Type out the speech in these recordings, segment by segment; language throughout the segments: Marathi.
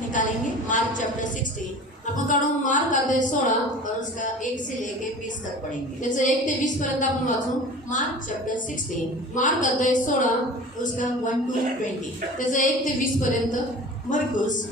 निकालेंगे मार्क चैप्टर 16 आपण काढू मार्क अध्याय 16 और उसका 1 से लेके 20 तक पढ़ेंगे। त्याचं 1 ते 20 पर्यंत आपण वाचू। मार्क चैप्टर 16 मार्क अध्याय 16 उसका 1 to 20। त्याचं 1 ते 20 पर्यंत। मरकुस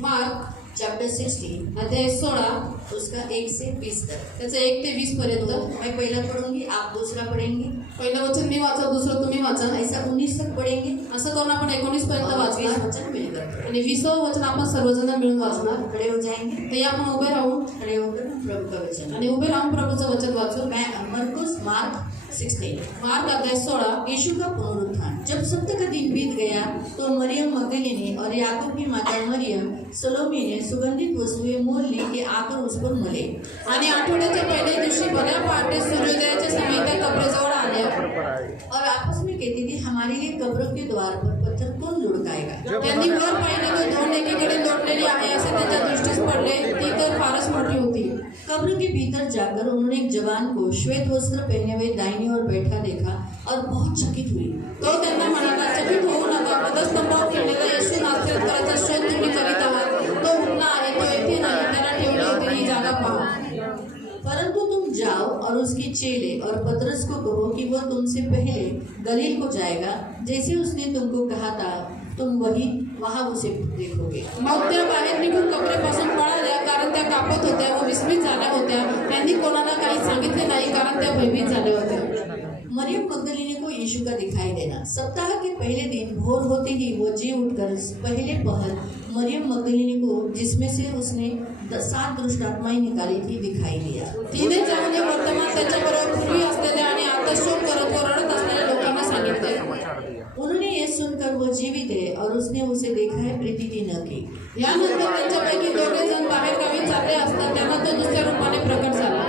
मार्क चैप्टर 16 अध्याय 16 उसका 1 से 20 तक। त्याचं 1 ते 20 पर्यंत। मैं पहला पढ़ूंगी, आप दूसरा पढ़ेंगे। पहिलं वचन मी वाचा, दुसरं तुम्ही वाचा। ऐसा 19 तक पढ़ेंगे। असं करून आपण 19 पर्यंत और 20 वाचणार वचन मिलकर आणि 20व वचन आपण सर्वजण मिळून वाचणार। खड़े हो जाएंगे। ते आपण उभे राहू खड़े होकर प्रभु का वचन आणि उभे राहून प्रभूचं वचन वाचू। मैं मरकुस मार्क 16 मार्क अध्याय 16 यीशु का पुनरुत्थान। जब सप्ताह का दिन बीत गया तो मरियम मगदलीनी और याकूब की माता मरियम सलोमी ने सुगंधित वस्तुएं मोल ली कि आकर उस पर मले। आणि आठवड्याच्या पहिल्या दिवशी भल्या पहाटे सूर्योदयाच्या समय त्या कबरेजवळ आल्या और आपस में कहती थी, हमारे लिए कब्रों के द्वार पर पत्थर कौन लुढ़काएगा। त्यांनी वर पाहिलं तर दोन एकीकडे लोटलेली आहे असे त्यांच्या दृष्टीस पडले। ती तर फारच मोठी होती। कब्र के भीतर जाकर उन्होंने एक जवान को श्वेत वस्त्र पहने हुए दाहिनी ओर बैठा देखा और बहुत चकित हुई। तो त्यांना म्हणाला, चकित होऊ नका, वधस्तंभावर ठेवलेला येशू नासरेतकराचा शोध तुम्ही करीत आहात। तो उठला आहे, तो येथे नाही, त्याला ठेवले होते, ही जागा पहा। परंतु तुम जाओ और उसके चेले और पतरस को कहो कि वह तुमसे पहले गलील को जाएगा, जैसे उसने तुमको कहा था, तुम वहाँ उसे देखोगे। मग त्या बाहेर निघून कबरेपासून पळाल्या, कारण त्या कापत होत्या व विस्मित झाल्या होत्या। त्यांनी कोणाला काही सांगितले नाही, कारण त्या भयभीत झाल्या होत्या। मरियम मगदलीनी को यीशु का दिखाई देना। सप्ताह के पहले दिन भोर होते ही वो जी उठकर पहले पहर मरियम मगदलीनी को, जिसमें से उसने 7 दुष्ट आत्माएं निकाली थी, दिखाई दिया। तिने जाऊन वर्तमान त्याच्याबरोबर पूर्वी असलेल्या आणि आता शोक करत व रडत असलेल्या लोकांना सांगितले। उन्होंने ये सुनकर वो जीवित है और उसने उसे देखा है, प्रीति न की। यानंतर त्यांच्यापैकी 2 जण बाहेर गावी चालले असता त्यांना तो दुसऱ्या रूपाने प्रकट झाला।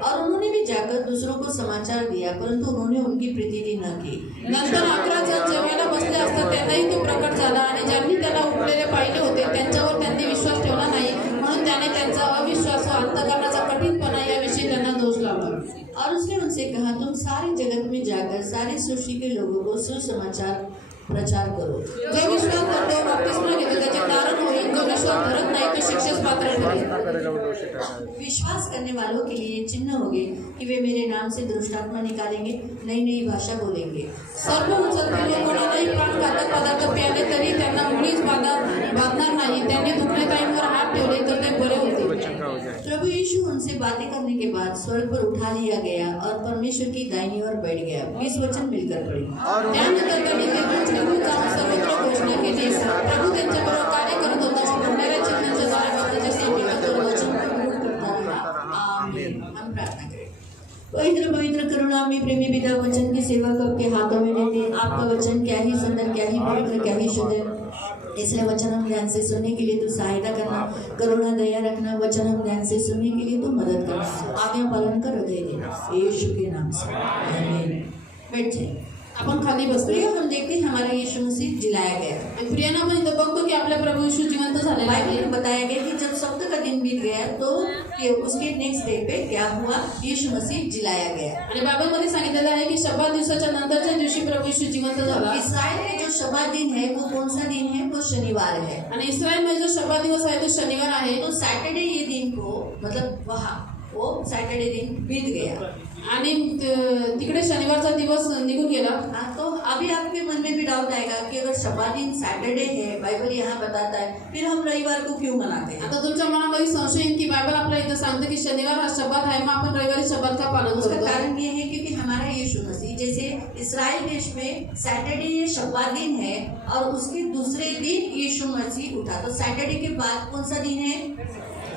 और उन्होंने भी जाकर दूसरों को समाचार दिया, परंतु उन्होंने उनकी प्रीति न की। नंतर 11 जण जेवायला बसले असता त्यांनाही तो प्रकट झाला आणि ज्यांनी त्याला उठलेले पाहिले होते त्यांच्यावर त्यांनी विश्वास ठेवला नाही, म्हणून त्याने त्यांचा अविश्वास व अंतःकरणाचा कठीणपणा याविषयी त्यांना दोष लावला। और उसने उनसे कहा, तुम सारे जगत में जाकर सारी सृष्टि के लोगों को सुसमाचार प्रचार करो। जो विश्वास करतो बपतिस्मा घेतो त्याचे तारण होईल, जो विश्वास धरत नाही तो शिक्षेस पात्र ठरेल। विश्वास करने वालों के लिए चिन्ह होंगे कि वे मेरे नाम से दुष्टात्मा निकालेंगे, नई नई भाषा बोलेंगे। सर्व उचलतील लोक कोणालाही प्राणघातक पदार्थ प्याले तरी त्यांना मुळीच बाधणार नाही। त्यांनी दुखण्याताईंवर हात ठेवले तर ते बरे होतील। प्रभु यीशु उनसे बातें करने के बाद स्वर्ग पर उठा लिया गया और परमेश्वर की दाहिनी ओर बैठ गया। 20 वचन मिलकर पढ़ेंगे। त्यानंतर त्यांनी निघून जाऊन सर्वत्र घोषणा केली, प्रभू त्यांच्याबरोबर कार्य करत होता व घडणाऱ्या चिन्हांच्या द्वारे त्याच्या सेवेत वचन को पूर्ण करता रहा। आमीन। हम प्रार्थना करें। पवित्र पवित्र करुणा में प्रेमी पिता, वचन की सेवा को आपके हाथों में देते। आपका वचन क्या ही सुंदर, क्या ही पवित्र, क्या ही शुद्ध है। इसलिए वचन हम ध्यान से सुनने के लिए तू सहायता करना, करुणा दया रखना। वचन हम ध्यान से सुनने के लिए तू मदद करना, आज्ञा पालन कर हृदय देना, यीशु के नाम से आमीन। बैठ जाइए। आपण खाली बसले। प्रिय, हम देखते हैं हमारा यीशु मसीह जिलाया गया। प्रियांना आपण इथं बघतो की आपल्या प्रभू येशू जिवंत झालेला बाइबल आहे। में बताया गया कि जब सप्ताह का दिन बीत गया तो उसके नेक्स्ट डे पे क्या हुआ, यीशु मसीह जिलाया गया। आणि बायबलमध्ये सांगितलेलं आहे की शब्बात दिवसाच्या नंतरच्या दिवशी प्रभू येशू जिवंत झाला। इस्राएल में जो शब्बात दिन है वो कौन सा दिन है, वो शनिवार है। आणि इस्रायलमध्ये जो शब्बात दिवस आहे तो शनिवार आहे। तो सैटरडे ये दिन को मतलब वहाँ वो सैटरडे दिन बीत गया आणि तिकडे शनिवारचा दिवस निघून गेला। हाँ, तो अभी आपके मन में भी डाउट आएगा कि अगर शब्बात दिन सैटरडे है, बाइबल यहाँ बताता है, फिर हम रविवार को क्यों मनाते हैं। आता तुमच्या मनामध्ये संशय येईल की बायबल आपल्या इथं सांगते की शनिवार हा शब्बात आहे, मग आपण रविवारी शब्बात का पालन उसका करतो। कारण ये है क्योंकि हमारा यीशु मसीह जैसे इस्राएल देश में सैटरडे ये शब्बात दिन है और उसके दूसरे दिन यीशु मसीह उठा, तो सैटरडे के बाद कौन सा दिन है,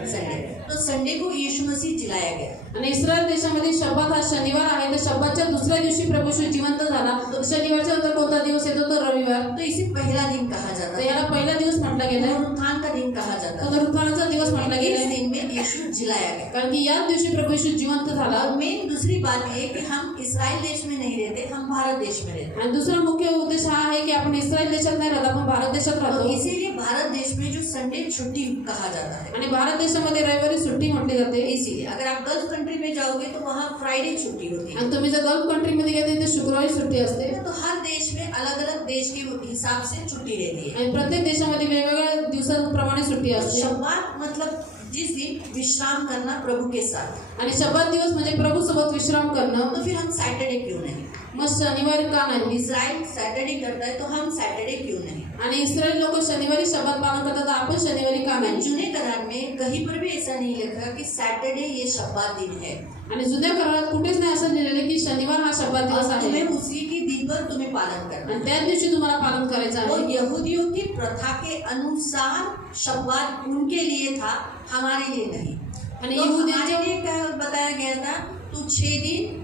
संडे। तो संडे को यीशु मसीह जिलाया गया। आणि इस्रायल देशामध्ये शब्बात हा शनिवार आहे, तर शब्बातच्या दुसऱ्या दिवशी प्रभू येशू जिवंत झाला। तो शनिवारच्या नंतर कोणता दिवस येतो, तो रविवार। तो इसे पहला दिन कहा जाता तर है, याला पहिला दिवस म्हटला गेलाय, पुनरुत्थान का दिन कहा जाता है। पुनरुत्थानाचा दिवस म्हटला इस गेलाय, दिन में यीशु जिलाया गया। कारण की याच दिवशी प्रभू येशू जिवंत झाला। और मेन दूसरी बात ये कि हम इस्राएल देश में नहीं रहते, हम भारत देश में रहते हैं। आणि दुसरा मुख्य उद्देश हा आहे की आपण इस्रायल देशात नाही राहत, आपण भारत देशात तो राहतो। इसीलिए भारत देश में जो संडे छुट्टी कहा जाता है। आणि भारत देशामध्ये रविवारी सुट्टी म्हटली जाते। इसीलिए अगर आप गल्फ कंट्री में जाओगे तो वहाँ फ्राइडे छुट्टी होती है। आणि तुम्ही जर गल्फ कंट्रीमध्ये गेले तर शुक्रवारी सुट्टी असते। तो हर देश में अलग अलग देश के हिसाब से छुट्टी रहती है। आणि प्रत्येक देशामध्ये वेगवेगळ्या दिवसांप्रमाणे पद्धती असते शब्बात मतलब जिस दिन विश्राम करना प्रभु के साथ। आणि शब्दात दिवस म्हणजे प्रभू सोबत विश्राम करणं. तो फिर हम सैटरडे क्यों नहीं? मग शनिवारी का नाही? इज़राइल सैटरडे करता है तो हम सैटरडे क्यों नहीं? आणि इस्रायल लोक शनिवारी शब्दात पालन करतात, तर आपण शनिवारी का नाही? जुने करार में कहीं पर भी ऐसा नहीं लिखा कि सैटरडे ये शब्बात दिन है। आणि जुन्या करारात कुठेच नाही असं लिहिलेलं की शनिवार हा शब्दात दिवस और आहे तुम्हें उसी के दिन पर तुम्हें पालन करना आणि है। त्याच दिवशी तुम्हाला पालन करायचं वो आहे. यहूदियों की प्रथा के अनुसार शब्बात उनके लिए था, हमारे लिए नहीं। आणि तो यहूद्यांच्या हमारे लिए क्या बताया गया था? तू 6 दिन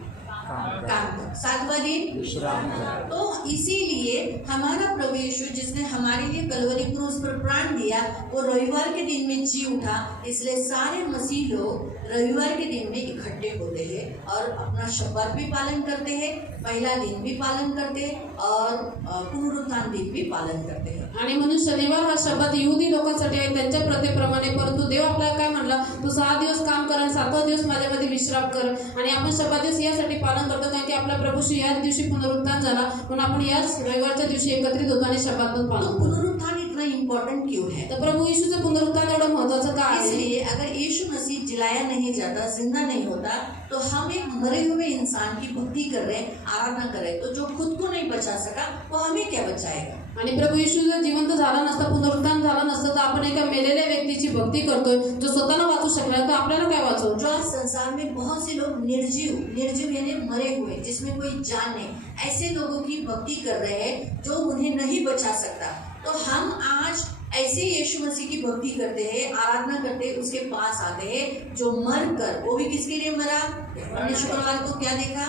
काम कर, 7वां दिन विश्राम कर। तो इसीलिए हमारा प्रभु यीशु जिसने हमारे लिए कलवरी क्रूस पर प्राण दिया, वो रविवार के दिन में जी उठा। इसलिए सारे मसीह लोग रविवार के दिन में इकट्ठे होते हैं और अपना शब्बात भी पालन करते हैं, पहला दिन भी पालन करते हैं और पुनरुत्थान दिन भी पालन करते हैं। आणि म्हणून शनिवार हा शब्दात यहुदी लोकांसाठी आहे त्यांच्या प्रथेप्रमाणे. परंतु देव आपल्याला काय म्हणला, तू 6 दिवस काम कर आणि 7वा दिवस माझ्यामध्ये विश्राम कर. आणि आपण शब्दात दिवस यासाठी पालन करतो कारण की आपला प्रभू याच दिवशी पुनरुत्थान झाला, म्हणून आपण याच रविवारच्या दिवशी एकत्रित होतो आणि शब्दात पण तो पालन करतो. पुनरुत्थान इतना इम्पोर्टेंट क्यों है? तर प्रभू येशूचं पुनरुत्थान एवढं महत्वाचं का आहे? इसलिए अगर यीशु मसीह जिलाया नहीं जाता, जिंदा नहीं होता, तो हम एक मरे हुए इंसान की भक्ति कर रहे हैं, आराधना कर रहे हैं, तो जो खुद को नहीं बचा सका वो हमें क्या बचाएगा? आणि प्रभू येशू जर जिवंत झाला नसता, पुनरुत्थान झालं नसतं, तर आपण एका मेलेल्या व्यक्तीची भक्ती करतोय जो स्वतःला वाचू शकला, तर आपल्याला काय वाचव? जो आज संसार में बहुत से लोग निर्जीव यानी मरे हुए, जिसमें कोई जान नहीं, ऐसे लोगों की भक्ति कर रहे हैं जो उन्हें नहीं बचा सकता। तो हम आज ऐसे यीशु मसीह की भक्ति करते हैं, आराधना करते हैं, उसके पास आते हैं जो मर कर, वो भी किसके लिए मरा? हमने शुक्रवार को क्या देखा?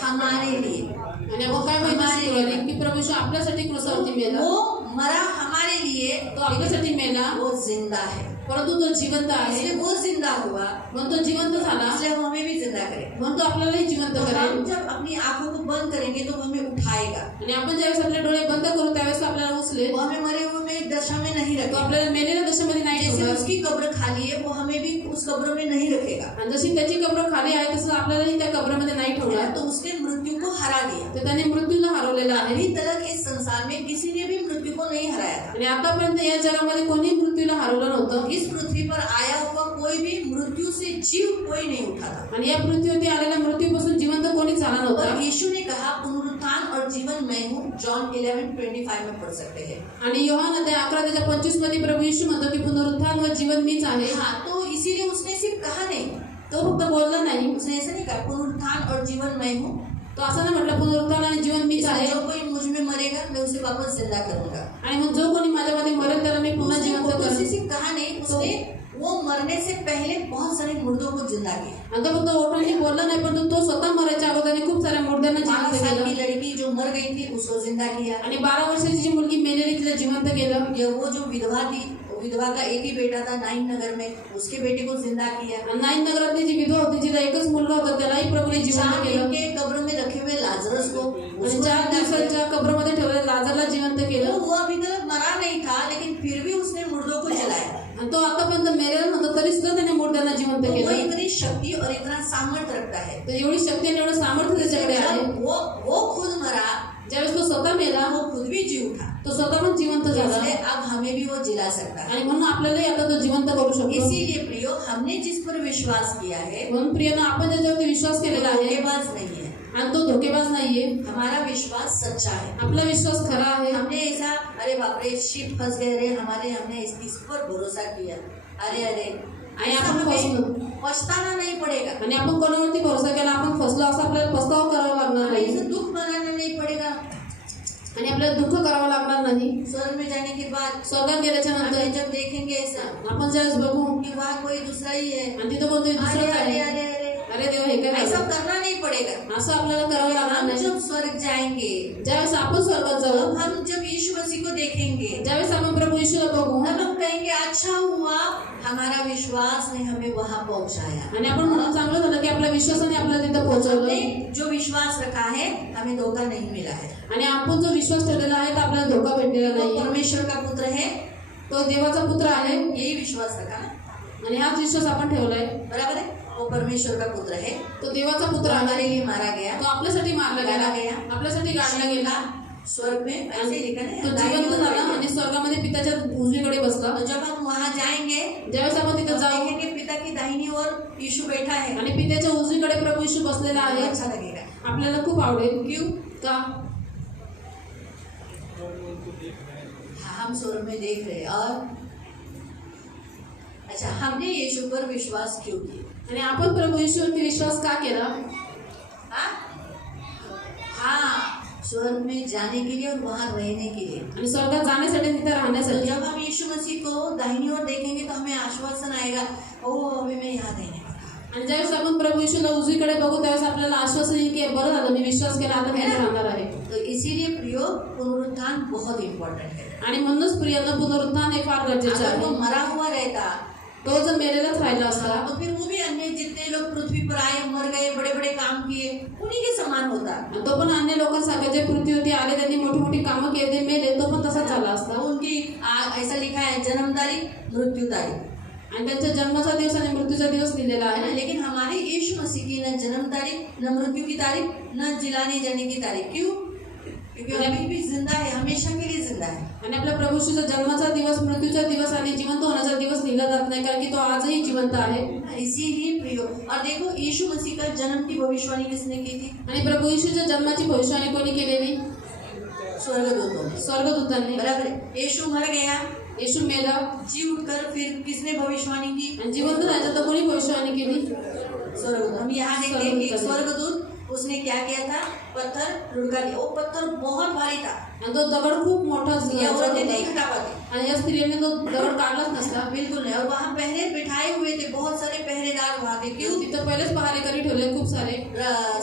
हमारे लिए। आणि आपण काय माहिती शिकवली की प्रभू येशू आपल्यासाठी क्रूसावरती मेला, वो मरा हमारे लिए, तो आपल्यासाठी मेला, वो जिंदा है। परंतु तो जिवंत आहे. इसलिए वो जिंदा हुआ, म्हणून तो जिवंत झाला, इसलिए वो हमें भी जिंदा करेगा। म्हणून तो आपल्यालाही जिवंत तो करेल. हम जब अपनी आंखों को बंद करेंगे तो वो हमें उठाएगा, आणि आपण ज्यावेळेस आपले डोळे बंद करू त्यावेळेस आपल्याला उचलेल. वो हमें मरे हुए में दशा में नहीं तो रखेगा। आपल्याला मेलेल्या दशेमध्ये नाही जैसे ठेवणार. उसकी कब्र खाली है, वो हमें भी उस कब्र में नहीं रखेगा। आणि जशी त्याची कब्र खाली आहे तसं आपल्यालाही त्या कब्रामध्ये नाही ठेवणार. तो उसने मृत्यु को हरा दिया। तर त्याने मृत्यूला हरवलेला आहे. अभी तक इस संसार में किसी ने भी मृत्यु को नहीं हराया था। आणि आतापर्यंत या जगामध्ये कोणी मृत्यूला हरवलं नव्हतं. इस पृथ्वी पर आया हुआ कोई भी मृत्यु से जीव कोई नहीं उठा था। आणि या पृथ्वीवरती आलेल्या मृत्यूपासून जिवंत कोणी झाला नव्हता. और यीशु ने कहा पुनरुत्थान और जीवन मैं हूँ, जॉन 11:25 में पढ़ सकते हैं। आणि योहान अध्याय 11:25 मध्ये प्रभू येशू म्हणतो की पुनरुत्थान व जीवन मीच आहे. हाँ, तो इसीलिए उसने सिर्फ कहा नहीं, तो फक्त बोलला नाही, उसने ऐसा नहीं कहा पुनरुत्थान और जीवन मैं हूँ, तो असं नाही म्हटलं पुनरुत्थान आणि जीवन मीच आहे. जो कोई मुझ में मरेगा मैं उसे वापस जिंदा करूंगा। आणि मग जो कोणी माझ्यामध्ये मरेल त्याला मी पुन्हा उसने जिवंत उसे करेन. सिर्फ कहा नहीं, उसने वो मरने से पहले बहुत सारे मुर्दों को जिंदा किया। आणि तो फक्त ओठांनी बोलला नाही, पण तो स्वतः मरायच्या अगोदर खूप साऱ्या मुर्द्यांना 12 जिवंत साल की केलं. लड़की जो मर गई थी उसको जिंदा किया। आणि 12 वर्षाची जी मुलगी मेलेली तिला जिवंत केलं. ये वो जो विधवा थी, विधवा का एक ही बेटा था नाइन नगर में, उसके बेटे को जिंदा किया। आणि नाईन नगरातली जी विधवा होती जिला एकच मुलगा होता त्यालाही प्रभूने जिवंत 4 केलं. दिन के कब्र में रखे हुए लाजरस को आणि 4 दिवसाच्या कब्रमध्ये ठेवलेल्या लाजरला जिवंत केलं. वो अभी तक मरा नहीं था, लेकिन फिर भी उसने मुर्दों को जलाया। आणि तो आतापर्यंत मेलेला नव्हता तरी सुद्धा त्याने मुर्द्यांना जिवंत तो वो केलं. इतनी शक्ति और इतना सामर्थ्य रखता है। तर एवढी शक्ती आणि एवढं सामर्थ्य त्याच्याकडे आहे. जब वो खुद मरा, ज्यावेळेस तो स्वतः मेला वो खुद भी जी उठा, तो स्वतः पण जिवंत झाला. इसलिए अब हमें भी वो जिला सकता है। आणि म्हणून आपल्यालाही आता तो जिवंत करू शकतो. इसीलिए प्रियो, हमने जिस पर विश्वास किया है म्हणून प्रियना आपण ज्याच्यावरती विश्वास केलेला वो आहे धोखेबाज नहीं है, आणि तो धोकेबाज नाहीये. हमारा विश्वास सच्चा है। आपला विश्वास खरा आहे. हमने ऐसा अरे बाप रे शिप फंस गए रे हमने इस पर भरोसा किया, अरे आणि ऐसा आपण हमें फसलो पछताना नहीं पड़ेगा, आणि आपण कोणावरती भरोसा केला आपण फसलो असं आपल्याला पस्तावा करावा लागणार हमें नाही इसे दुख मनाना नहीं पड़ेगा। आणि आपल्याला दुःख करावं लागणार नाही. स्वर्ग में जाने के बाद स्वर्गात गेल्याच्या हमें नंतर जब देखेंगे ऐसा आपण ज्यावेळेस बघू कि वहाँ कोई दूसरा ही है, आणि तिथं कोणतरी अरे दुसरंच अरे आहे, अरे अरे अरे देवा हे काय ऐसा झालं? करना नहीं पड़ेगा। असं आपल्याला करावं लागणार हम नाही. जब स्वर्ग जाएंगे, ज्यावेळेस आपण स्वर्गात जाऊ, तब हम जब यीशु मसीह को देखेंगे, ज्यावेळेस आपण प्रभू येशूला बघू तब हम कहेंगे अच्छा हुआ हमारा विश्वास ने हमें वहाँ पहुँचाया। आणि आपण म्हणून चांगलं झालं की आपल्या विश्वासाने आपल्याला तिथं पोहोचवलं. हमने जो विश्वास रखा है हमें धोखा नहीं मिला है। आणि आपण जो विश्वास ठेवलेला आहे तर आपल्याला धोका भेटलेला वो नाही. परमेश्वर का पुत्र है, तो देवाचा पुत्र आहे यही विश्वास रखा ना, आणि हाच विश्वास आपण ठेवलाय. बराबर है। वो परमेश्वर का पुत्र है, तो देवाचा तो पुत्र हमारे आहे, लिए मारा गया, तो आपल्यासाठी मारला गाडला गेला, गया, आपल्यासाठी गाडला गेला, स्वर्ग में ऐसे ही लिखा है तो दाहिनी जिवंत ओर झाला बैठे। आणि स्वर्गामध्ये पिताच्या उजवीकडे बसला. तो जब हम वहाँ जाएंगे ज्यावेळेस आपण तिथे तो जाऊ देखेंगे पिता की दाहिनी ओर यीशु बैठा है, आणि पित्याच्या उजवीकडे प्रभू येशू बसलेला आहे. अच्छा लगेगा। आपल्याला खूप आवडेल. क्यों? का? हम स्वर्ग में देख रहे हैं। और अच्छा, हमने यीशु पर विश्वास क्यों किया? आणि आपण प्रभू येशूवरती विश्वास का केला? हाँ, स्वर्ग में जाने के लिए और वहाँ रहने के लिए। आणि स्वर्गात जाण्यासाठी तिथे तो राहण्यासाठी. जब हम यीशु मसीह को दाहिनी ओर देखेंगे तो हमें आश्वासन आएगा, ओ अभी मैं यहाँ रहने वाला। आणि ज्यावेळेस आपण प्रभू येशूला उजवीकडे बघू त्यावेळेस आपल्याला आश्वासन येईल की बरं झालं मी विश्वास केला, आता मी राहणार आहे. तो इसीलिए प्रियो पुनरुत्थान बहुत इम्पोर्टेंट है। आणि म्हणूनच प्रियांना पुनरुत्थान हे फार गरजेचं अगर वो आहे. मरा हुआ रहता तो जर मेलेलाच राहिला असता तो फिर वो भी अन्य जितने लोग पृथ्वी पर आए, मर गए, बड़े बड़े काम किए, उन्हीं के समान होता। तो पण अन्य लोकांसारखे जे पृथ्वीवरती आले त्यांनी मोठी मोठी कामं केली ते मेले तो पण तसाच झाला असता. तो उनकी ऐसा लिखा है जन्म तारीख मृत्यु तारीख, आणि त्यांच्या जन्माचा दिवस आणि मृत्यूचा दिवस लिहिलेला है ना। आहे. लेकिन हमारे यीशु मसीह की न जन्म तारीख, न मृत्यू की तारीख, न जिलाने जाने की तारीख। क्यों? क्योंकि अभी भी जिंदा है, हमेशा के लिए जिंदा है। आणि आपल्या प्रभू येशूचा जन्माचा दिवस, मृत्यूचा दिवस आणि जिवंत होण्याचा दिवस लिहिला जात नाही कारण की तो आजही जिवंत आहे. इसीलिए प्रियो, और देखो यीशु मसीह का जन्म की भविष्यवाणी किसने की थी? आणि प्रभू येशूच्या जन्माची भविष्यवाणी कोणी केलेली? स्वर्गदूतों ने। स्वर्गदूतांनी. बराबर है। यीशु मर गया, येशू मेला जी उठकर फिर किसने भविष्यवाणी की? आणि जिवंत राहायचं तर कोणी भविष्यवाणी केली? स्वर्गदूत। हम यहाँ देखते हैं कि एक स्वर्गदूत उसने क्या किया था? पत्थर लुढ़का दिया। वो पत्थर बहुत भारी था, आणि तो दगड खूप मोठा ये औरतें नहीं होता. उठा पाती, आणि या स्त्रीने तो दगड काढलाच नसता. बिल्कुल नहीं। और वहाँ पहरे बिठाए हुए थे, बहुत सारे पहरेदार वहाँ थे। क्यों? तिथं पहिलेच पहारेकरी ठेवले खूप सारे.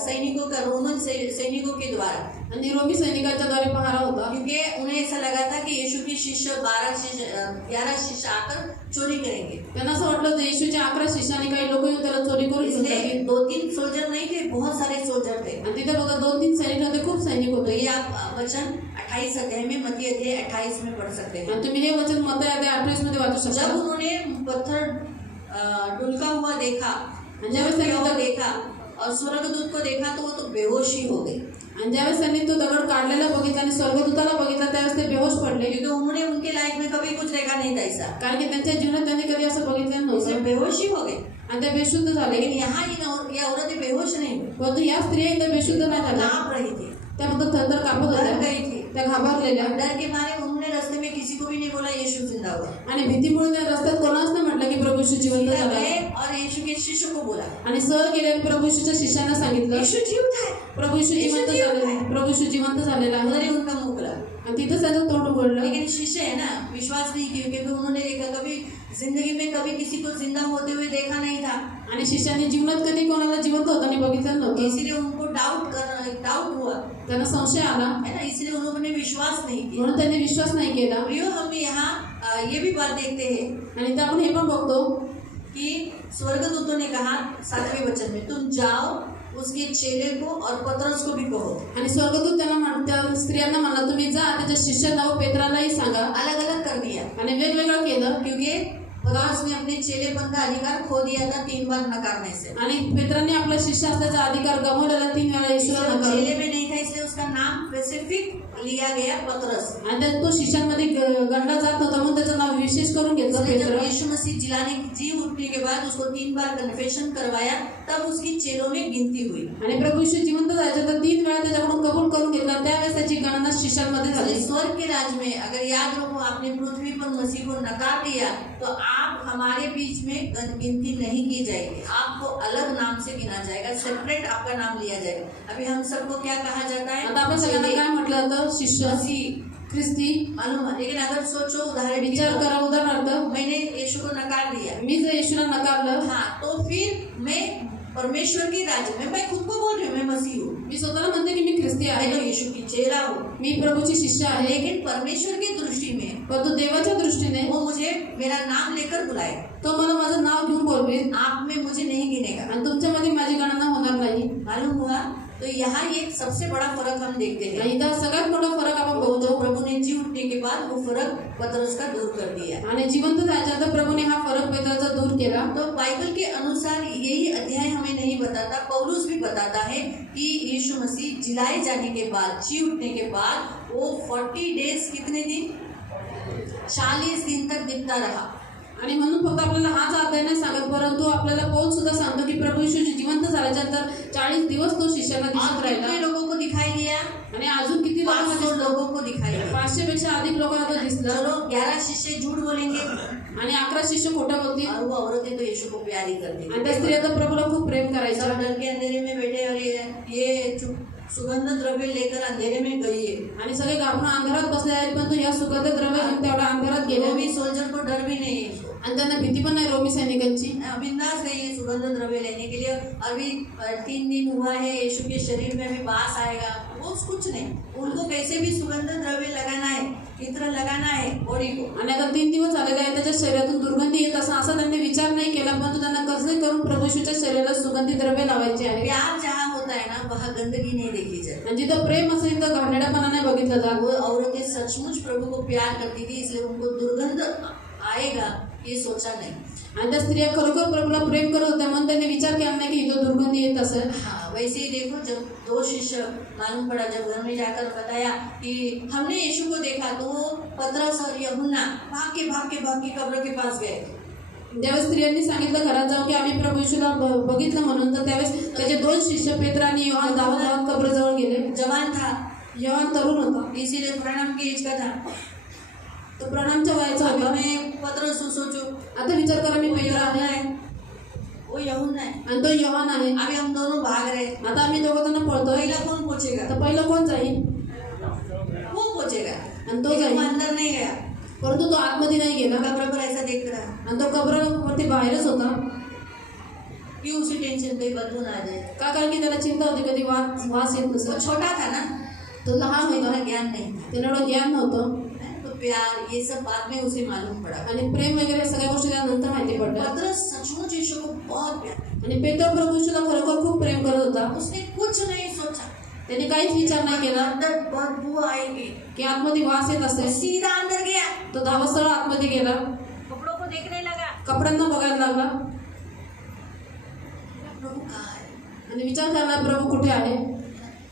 सैनिकों का, रोमन सैनिकों के द्वारा, आणि रोमी सैनिकांच्या द्वारे पहारा होता. क्योंकि उन्हें ऐसा लगा था कि यीशु के शिष्य 11 शिष्य आकर चोरी करेंगे। त्यांना असं वाटलं होतं येशूच्या 11 शिष्याने काही लोक येऊन त्याला चोरी करून घेऊन इसलिए जातील. 2-3 सोल्जर नहीं थे, बहुत सारे सोल्जर थे। आणि तिथे बघा 2-3 सैनिक होते, खूप सैनिक तो होते. ये आप वचन 28 अध्याय में, मत्ती अध्याय 28 में पढ़ सकते हैं। आणि तुम्ही हे वचन मत्ती अध्याय 28 मध्ये वाचू शकता. जब उन्होंने पत्थर डुलका हुआ देखा, ज्यावेळेस त्यांनी हुआ तो देखा और स्वर्गदूत को देखा तो वो तो बेहोश ही हो गए, आणि ज्यावेळेस त्यांनी तो दगड काढलेला बघितला आणि स्वर्गदूताला बघितला त्यावेळेस ते बेहोश पडले. क्योंकि उन्होंने उनके लाइफ में कभी कुछ देखा नहीं था ऐसा, कारण की त्यांच्या जीवनात त्यांनी कधी असं बघितलं इसलिए नव्हतं बेहोश ही हो गए। आणि ते बेशुद्ध झाले. लेकिन यहाँ ये औरतें बेहोश नहीं हुई, परंतु या स्त्रिया इथे बेशुद्ध नाही झाल्या. कांप रही थी, त्यामध्ये थरथर कापत डर होत्या, गई थी। त्या घाबरलेल्या. डर के मारे उन्होंने रास्ते में किसी को भी नहीं बोला यीशु जिंदा हुआ। आणि भीतीमुळे त्या रस्त्यात कोणाच नाही म्हटलं की प्रभू येशू जिवंत सीधा झाला. गए और यीशु के शिष्य को बोला, आणि सहज गेल्याने प्रभू येशूच्या शिष्यांना सांगितलं यीशु जीवित है। प्रभू येशू जिवंत झाले, प्रभू येशू जिवंत झालेला उधर आहे. ही उनका मुंह खुला। आणि तिथं त्याचं तोंड उघडलं. लेकिन शिष्य है ना, विश्वास नहीं किया, क्योंकि उन्होंने देखा कभी जिंदगी में कभी किसी को जिंदा होते हुए देखा नहीं था, आणि शिष्यांनी जीवनात कधी कोणाला जिवंत होताना बघितलं नव्हतं. इसीलिए उनको डाउट हुआ, त्यांना संशय आला, है ना। इसलिए उन्होंने विश्वास नहीं किया। म्हणून त्यांनी विश्वास नाही केला. प्रियो, हम यहाँ ये भी बात देखते हैं आणि इथं आपण हे पण बघतो कि स्वर्गदूतों ने कहा 7वें वचन में, तुम जाओ उसके चेले को और पतरस को भी कहो। आणि स्वर्गदूत त्या स्त्रियांना म्हणला तुम्ही जा त्याच्या शिष्यांना व पेत्रालाही सांगा. अलग अलग कर दिया, आणि वेगवेगळं केलं. क्योंकि पतरस ने अपने चेलेपन का अधिकार खो दिया था 3 बार नकारने से। आणि पेत्रांनी आपला शिष्य असल्याचा अधिकार गमावलेला 3 वेळा येशूला इसलिए वो नकारलं. चेले में नहीं था, इसलिए उसका नाम स्पेसिफिक लिया गया पतरस। आणि त्यात तो शिष्यांमध्ये गंडा जात नव्हता म्हणून त्याचं नाव विशेष करून घेतलं इसलिए पेत्र. जब यीशु मसीह जी उठने के बाद उसको 3 बार कन्फेशन करवाया, तब उसकी चेलों में गिनती हुई। आणि प्रभू येशू जिवंत जायचं तर 3 वेळा त्याच्याकडून कबूल करून घेतला, त्यावेळेस त्याची गणना शिष्यांमध्ये झाली. इसलिए स्वर्ग के राज में अगर याद रखो, आपने पृथ्वी पर मसीह को नकार दिया तो आप हमारे बीच में गिनती नहीं की जाएगी, आपको अलग नाम से गिना जाएगा, सेपरेट आपका नाम लिया जाएगा। अभी हम सबको क्या कहा जाता है? आता आपण सगळ्यांना काय म्हटलं जातं? शिष्य, मसीह, ख्रिस्ती. मालूम है। लेकिन अगर सोचो, उदाहरण विचार करा, उदाहरणार्थ मैंने यीशु को नकार दिया, मी जर येशूला नकारलं, हाँ, तो फिर मैं परमेश्वर के राज्य में, मैं खुद को बोल रही हूँ मैं मसीह हूँ, मी स्वतःला म्हणते की मी ख्रिस्ती मैं आहे, तो यीशु की चेला हूँ, मी प्रभूची शिष्य आहे. लेकिन परमेश्वर की दृष्टि में परंतु देवाच्या दृष्टीने वो मुझे मेरा नाम लेकर बुलाए, तो मला माझं नाव घेऊन बोलवेल आप में मुझे नहीं गिनेगा। आणि तुमच्यामध्ये माझी गणना होणार नाही. मालूम हुआ तो यहाँ एक सबसे बड़ा फर्क हम देखते हैं। आणि इथं सगळ्यात मोठा फरक आपण तो बघतो प्रभु ने जी उठने के बाद वो फर्क पतरस का दूर कर दिया। आणि जिवंत झाल्यानंतर प्रभूने हा फरक पेत्राचा दूर केला। तो बाइबल के अनुसार यही अध्याय हमें नहीं बताता, पौलुस भी बताता है कि यीशु मसीह जिलाए जाने के बाद, जी उठने के बाद वो 40 डेज, कितने दिन, 40 दिन तक दिखता रहा। आणि म्हणून फक्त आपल्याला हाच अध्याय नाही सांगत, परंतु आपल्याला पौल सुद्धा सांगतो की प्रभू येशू जिवंत झाल्यानंतर 40 दिवस तो शिष्याला दिसत कितने राहिला। लोगों को दिखाई दिया? आणि अजून किती 500 लोगों को दिखाई दिया। 500 पेक्षा अधिक लोकांना तो दिसला। चलो 11 शिष्य झूठ बोलेंगे आणि 11 शिष्य खोटं बोलतील और वो औरतें तो यीशु को प्यार ही करती आणि त्या स्त्रिया तर प्रभूला खूप प्रेम सब करायच्या। डर के अंधेरे में बैठे और ये सुगंध द्रव्य लेकर अंधेरे में गई है। आणि सगळे घाबरून अंधारात बसले आहेत, परंतु या सुगंध द्रव्य घेऊन तेवढ्या अंधारात गेले रोमी सोल्जर को डर भी नहीं है, आणि त्यांना भीती पण नाही रोमी सैनिकांची। बिंदास गई है सुगंध द्रव्य लेने के लिए। अभी 3 दिन हुआ है, यीशु के शरीर में भी बास आएगा, वो कुछ नहीं, उनको कैसे भी सुगंध द्रव्य लगाना है, इत्र लगाना है बॉडी को। आणि आता 3 दिवस झालेले आहेत, त्याच्या शरीरातून दुर्गंधी येत असा त्यांनी विचार नाही केला, परंतु त्यांना कसे करून प्रभू येशूच्या शरीराला सुगंधी द्रव्य लावायचे आहे। प्यार जहाँ होता है ना वहाँ गंदगी नहीं देखी जाती। आणि जिथं प्रेम असेल तिथं घाणेरडेपणा नाही बघितलं जात। वो औरतें सचमुच प्रभु को प्यार करती थी, इसलिए उनको दुर्गंध आएगा ये सोचा नहीं। आणि त्या स्त्रिया खरोखर प्रभूला प्रेम करत होत्या, म्हणून त्यांनी विचार केला नाही की इथं दुर्गंधी येत असेल। हाँ, वैसे ही देखो, जब 2 शिष्य मालूम पड़ा, जब घर में जाकर बताया कि हमने यीशु को देखा, तो पतरस और यूहन्ना भाग के कब्र के पास गए। ज्यावेळेस स्त्रियांनी सांगितलं घरात जाऊन की आम्ही प्रभू येशूला बघितलं म्हणून, तर त्यावेळेस त्याचे 2 शिष्य पेत्र आणि योहान धावत कब्रजवळ गेले। जवान था, योहान तरुण होता, इसीलिए प्रणाम की एज का था। तो प्रणामच्या वयाचा अभी होता। मैं पतरस हूँ, सोचो, आता विचार करा, मी पेत्र यूहन्ना आहे है, वो यूहन्ना है, आणि तो योहान आहे। अभी हम दोनों भाग रहे, आता आम्ही दोघं जण पळतोय, पहला कौन पूछेगा? तर पहिलं कोण जाईल? वो पूछेगा, आणि तो लेकिन जाईल, वो अंदर नहीं गया, परंतु तो आतमध्ये नाही गेला कब्र पर ऐसा देख रहा, आणि तो कब्रावरती बाहेरच होता। क्यों? उसी टेंशन पे बदबू ना आ जाए। का? कारण की त्याला चिंता होती कधी वास येत वो नसेल। छोटा था ना, तो लहान उसमें होता, इतना ज्ञान नहीं था। त्याला एवढं ज्ञान नव्हतं, तो प्यार ये सब बाद में उसे मालूम पड़ा। आणि प्रेम वगैरे सगळ्या गोष्टी त्यानंतर माहिती पडल्या। पतरस सचमुच यीशु को बहुत प्यार करता, आणि पेत्र प्रभू येशूला खरोखर खूप प्रेम करत होता। उसने कुछ नहीं सोचा, त्याने काहीच विचार नाही केला अंदर बदबू आएगी, की आतमध्ये वास येत वो असेल। सीधा अंदर गया, तो धावत सरळ आतमध्ये गेला, कपड़ों को देखने लगा, कपड्यांना बघायला लागला प्रभु कहाँ है? आणि विचार करला प्रभू कुठे आहे।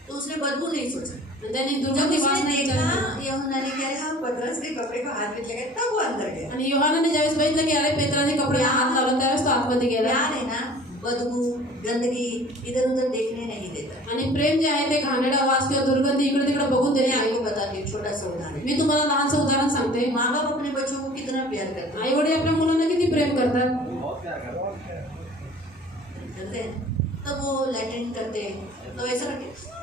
तो उसने बदबू नहीं सोचा। आणि त्याने जब दुर्गंधी वास उसने नाही विचार केला। देखा यूहन्ना ने कह रहा पतरस के कपड़े को हाथ में लगाया, तब वो अंदर गया। आणि योहानाने ज्यावेळेस बघितलं की अरे पेत्राने कपड्याला हात लावला, त्यावेळेस तो आतमध्ये गेला। प्यार है ना, बदबू गंदगी इधर उधर देखने नहीं देता। आणि प्रेम जे आहे ते घाणेरडा वास किंवा दुर्गंधी इकडे तिकडे बघून मैं देणे आपको आहे। बताती हूँ छोटा सा उदाहरण। मी तुम्हाला लहानसं उदाहरण सांगते। माँ बाप अपने बच्चों को कितना प्यार करते आई वडील आपल्या मुलांना किती प्रेम करतात, हैं, तब वो लैट्रिन करते तो ऐसा करते,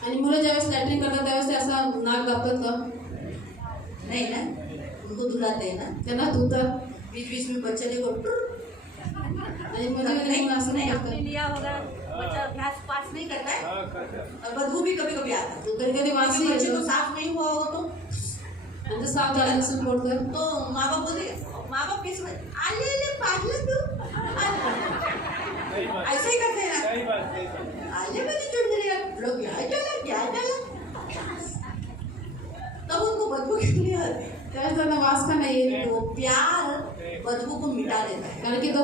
आणि मुलं ज्यावेळेस लॅट्रिन करतात त्यावेळेस ते असा नाक दाबतात का? नहीं ना, उनको धुलाते हैं ना, त्यांना धुतात। बीच बीच में बच्चे देखो आणि मुलं मुलं असं नाही आपने करतात। लिया होगा, बच्चा घास पास नहीं करता है, और बदबू भी कभी कभी आता है। कधी कधी वास बच्चे येतो को साफ नहीं हुआ हो तो आणि ते साफ झालं नसेल पडतं, तो माँ बाप बोले, माँ बाप कैसे बोले, आले ले पागल तू, ऐसे ही करते हैं ना, आले वाली चुनरी लोग क्या डाला, तब उनको बदबू क्यों नहीं आती? त्यावेळेस त्यांना वास का नाही येत? तो प्यार बदबू को मिटा देता है। कारण की तो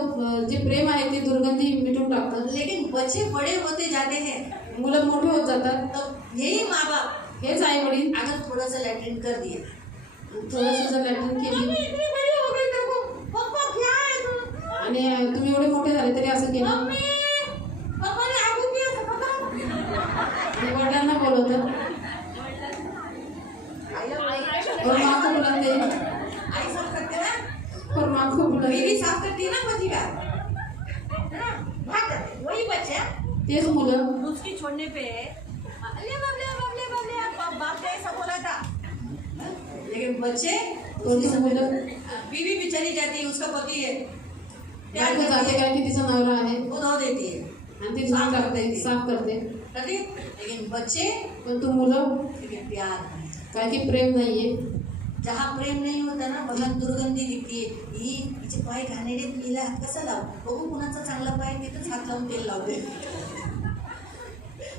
जे प्रेम आहे ते दुर्गंधी मिटून टाकतात। लेकिन बच्चे बड़े होते जाते हैं, मुलं मोठे होत जातात, तब यही माँ बाप हेच आई वडील अगर थोड़ा सा लैट्रिन कर दिए, थोडंसं जर लॅट्रिन केली इतनी बड़ी हो गई देखो, पापा क्या है तू? आणि तुम्ही एवढे मोठे झाले तरी असं केलं, मम्मी, पापा ने आगे किया था पता? आणि वडिलांना बोलवतात और माँ को बुलाते, आई साफ करते ना, और माँ को बुलाते। बीवी साफ करती है ना पति का, है ना? भाग जाते, वही बच्चे तेच मुलं उसकी छोड़ने पे ले बाप ने ऐसा बोला था, लेकिन बच्चे कोणती मुलं बीवी भी चली जाती है, उसका पति है, प्यार बायको करती जाते है, कारण की तिचा नवरा आहे वो धो देती है, आणि ती साफ करते, साफ करते, करती, लेकिन बच्चे पण तू मुलं लेकिन प्यार नहीं। काय की प्रेम नाहीये। जहाँ प्रेम नहीं होता ना वहाँ दुर्गंधी दिखती है, ही हिचे पाय घाणेरडे, हिला हात कसा लाव, बघू कुणाचा चांगला पाय तिथंच हात लावून तेल लावते,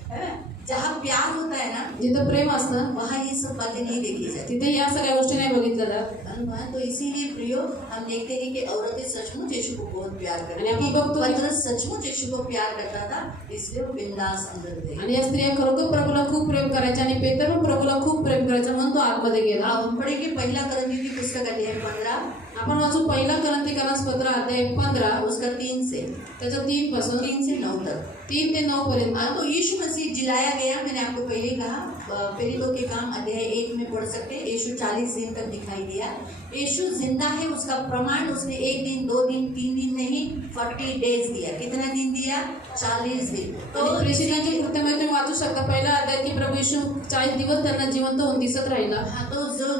है ना? जहाँ प्यार होता है ना, जिथं प्रेम असतं वहाँ ये सब बातें नहीं देखी जाती। तिथे या सगळ्या गोष्टी नाही बघितल्या जात। तो इसीलिए प्रियो, हम देखते हैं कि औरतें सचमुच यीशु को बहुत प्यार करती आणि आपण बघतो की- पतरस सचमुच यीशु को प्यार करता था, इसलिए वो बिंदास अंदर थे। आणि या स्त्रिया खरोखर प्रभूला खूप प्रेम करायच्या आणि पेत्र पण प्रभूला खूप प्रेम करायचा म्हणून तो आतमध्ये गेला। अब हम पढ़ेंगे पहला करंती की पुस्तक अध्याय 15, आपण वाचू पहिला करंथीकरास पत्र अध्याय 15 उसका 3 से त्याचं 3 पासून 3 से 9 तक। 3 ते 9 पर्यंत। तो यीशु मसीह जिलाया गया, मैंने आपको पहले कहा, प्रेरितों के काम अध्याय 1 में पढ़ सकते हैं। यीशु 40 दिन तक दिखाई दिया। यीशु जिंदा है उसका प्रमाण उसने 1 दिन, 2 दिन, 3 दिन नहीं, 40 डेज दिया। कितना दिन दिया? 40 दिन। तो तो प्रेषितांची कृत्यमध्ये तुम्ही वाचू शकता पहिला अध्याय की प्रभू येशू 40 दिवस त्यांना जिवंत होऊन दिसत राहिला। हाँ, तो जो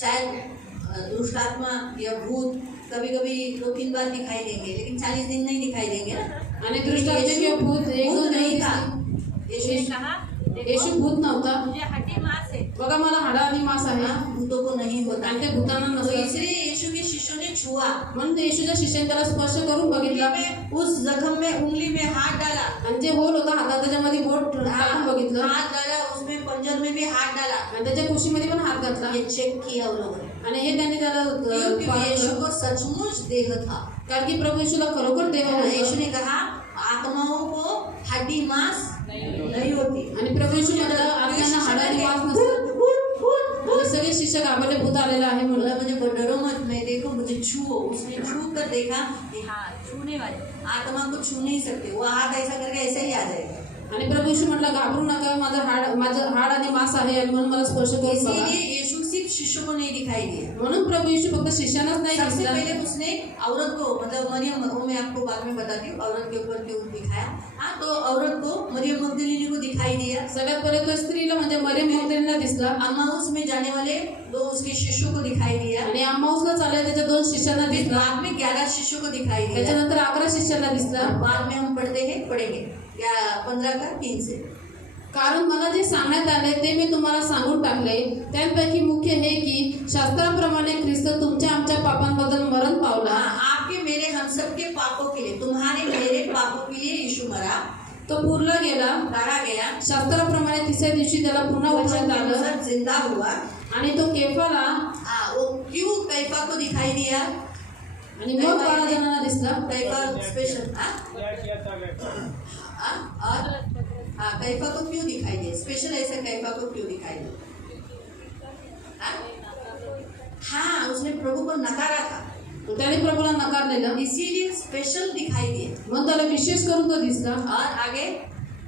शायद दुष्ट आत्मा या भूत कभी कभी 2-3 बार दिखाई देंगे, लेकिन 40 दिन नहीं दिखाई देंगे ना। आणि दुष्ट आत्मे किंवा भूत एक भूत दोन नहीं था। दिवस यीशु येशू भूत नव्हता। मुझे हड्डी मांस है। बघा मला हाडा आणि मांस आहे भूतों को नहीं होता। आणि ते भूतांना तो नसतं, इसलिए यीशु के शिष्यों ने छुआ, म्हणून येशूच्या शिष्याने त्याला स्पर्श करून बघितला में उस जख्म में उंगली में हाथ डाला, आणि जे होल होता हातात त्याच्यामध्ये बोट टाकून बघितलं हाथ डाला, उसमें पंजर में भी हाथ डाला। आणि त्याच्या कुशीमध्ये पण हात घातला ये चेक किया उन लोगों ने, आणि हे त्यांनी त्याला क्योंकि यीशु पाहिलं. को सचमुच देह था। कारण की प्रभू येशूला खरोखर देह होता. यीशु ने कहा आत्माओं को हड्डी मांस नहीं होती। आणि प्रभू येशू म्हणाला आत्म्यांना हाड आणि मांस नसतं. आणि सगळे शिष्य घाबरले भूत आलेला आहे बोला म्हणून. मुझे डरो मत, मैं देखो मुझे छुओ। उसने छू कर देखा कि हाँ, छूने वाले। आत्मा को छू नहीं सकते, वो हाथ ऐसा करके ऐसे ही आ जाएगा। आणि प्रभू येशू म्हटला घाबरू नका, माझं हाड आणि मांस आहे आणि म्हणून मला स्पर्श करून बघा. इसीलिए यीशु सिर्फ शिष्यों को नहीं दिखाई दिया। म्हणून प्रभु येशू फक्त शिष्यांनाच नाही सबसे दिसला. पहले उसने औरत को, मतलब मरियम, वो मैं आपको बाद में बताती हूँ औरत के ऊपर क्यों दिखाया। हाँ, तो औरत को मरियम मगदलीनी को दिखाई दिया। सगळ्यात पहिले तो स्त्रीला म्हणजे मरियम मगदलीनीला दिसला. अम्माउस में जाने वाले 2 उसके शिष्यों को दिखाई दिया। आणि अम्माउसला चालले त्याच्या 2 शिष्यांना फिर दिसला. बाद में 11 शिष्यों को दिखाई दिया। त्याच्यानंतर 11 शिष्यांना दिसला. बाद में हम पढ़ेंगे 15 का 3 से। कारण मला जे सांगण्यात आले ते मी तुम्हाला सांगून टाकले. त्यापैकी मुख्य हे की शास्त्राप्रमाणे ख्रिस्त तुमच्या आमच्या पापांबद्दल मरण पावला. हाँ, आपके मेरे हम सबके पापों के लिए, तुम्हारे मेरे पापों के लिए यीशु मरा, तो पुरला गेला. मारा गया, शास्त्राप्रमाणे तिसऱ्या दिवशी त्याला पुन्हा उठवण्यात आलं. वचन जिंदा हुआ। आणि तो केफाला हाँ, वो क्यों कैफा को दिखाई दिया? आणि मग 12 जणांना दिसला. कैफा स्पेशल, और हाँ, कैफा को क्यों दिखाई दिया? स्पेशल ऐसा कैफा को क्यों दिखाई दिया? हाँ, उसने प्रभु को नकारा था, त्याने प्रभूला नकारलेलं, इसीलिए स्पेशल दिखाई दिया। मग त्याला विशेष करून तो दिसला. और आगे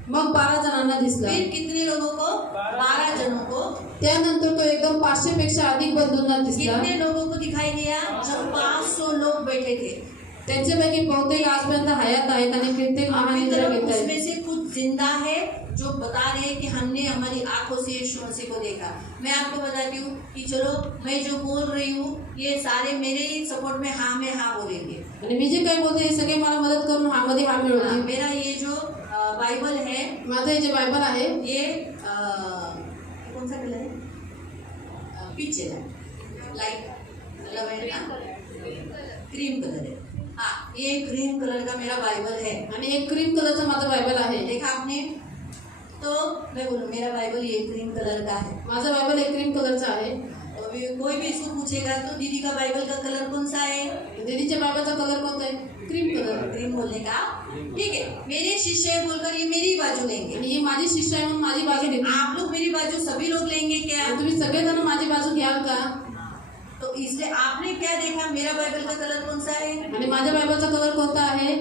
मग 12 जणांना दिसला. फिर कितने लोगों को? 12 जनों को। त्यानंतर तो एकदम 500 पेक्षा अधिक बंधूंना दिसला. कितने लोगों को दिखाई दिया? जब 500 लोग बैठे थे। त्यांच्यापैकी बहुतेक आजपर्यंत हयात आहेत आणि कित्येक महानिद्रा घेत आहेत. उसमें से कुछ जिंदा है जो बता रहे हैं कि हमने हमारी आंखों से यीशु मसीह को देखा। मैं आपको बताती हूँ कि चलो, मैं जो बोल रही हूँ ये सारे मेरे ही सपोर्ट में हाँ में हाँ बोलेंगे। आणि मी जे काही बोलते हे सगळे मला मदत करून हा मध्ये हा मिळवतील. मेरा ये जो बाइबल है, माझं हे जे बायबल आहे ये कौन सा कलर है? पीछे है लाइट, क्रीम कलर है। हाँ, ये क्रीम कलर का मेरा बाइबल है। आणि एक क्रीम कलरचं माझं बायबल आहे. देखा आपने? तो मैं बोलूँ मेरा बाइबल ये क्रीम कलर का है। माझं बायबल एक क्रीम कलरचं आहे. अभी कोई भी इसको पूछेगा तो दीदी का बाइबल का कलर कौन सा है? दीदीच्या बायबलचा कलर कोणता आहे? Cream colour. क्रीम बोलने का ठीक है। मेरे शिष्य है बोलकर ये मेरी बाजू लेंगे। आणि ही माझी शिष्य आहे म्हणून माझी बाजू घेतली. आप लोग मेरी बाजू सभी लोग लेंगे क्या? आणि तुम्ही सगळेजण माझी बाजू घ्याल का? तो इसलिए आपने क्या देखा? मेरा बाइबल का कलर कौन सा है? आणि माझ्या बायबलचा कलर कोणता आहे?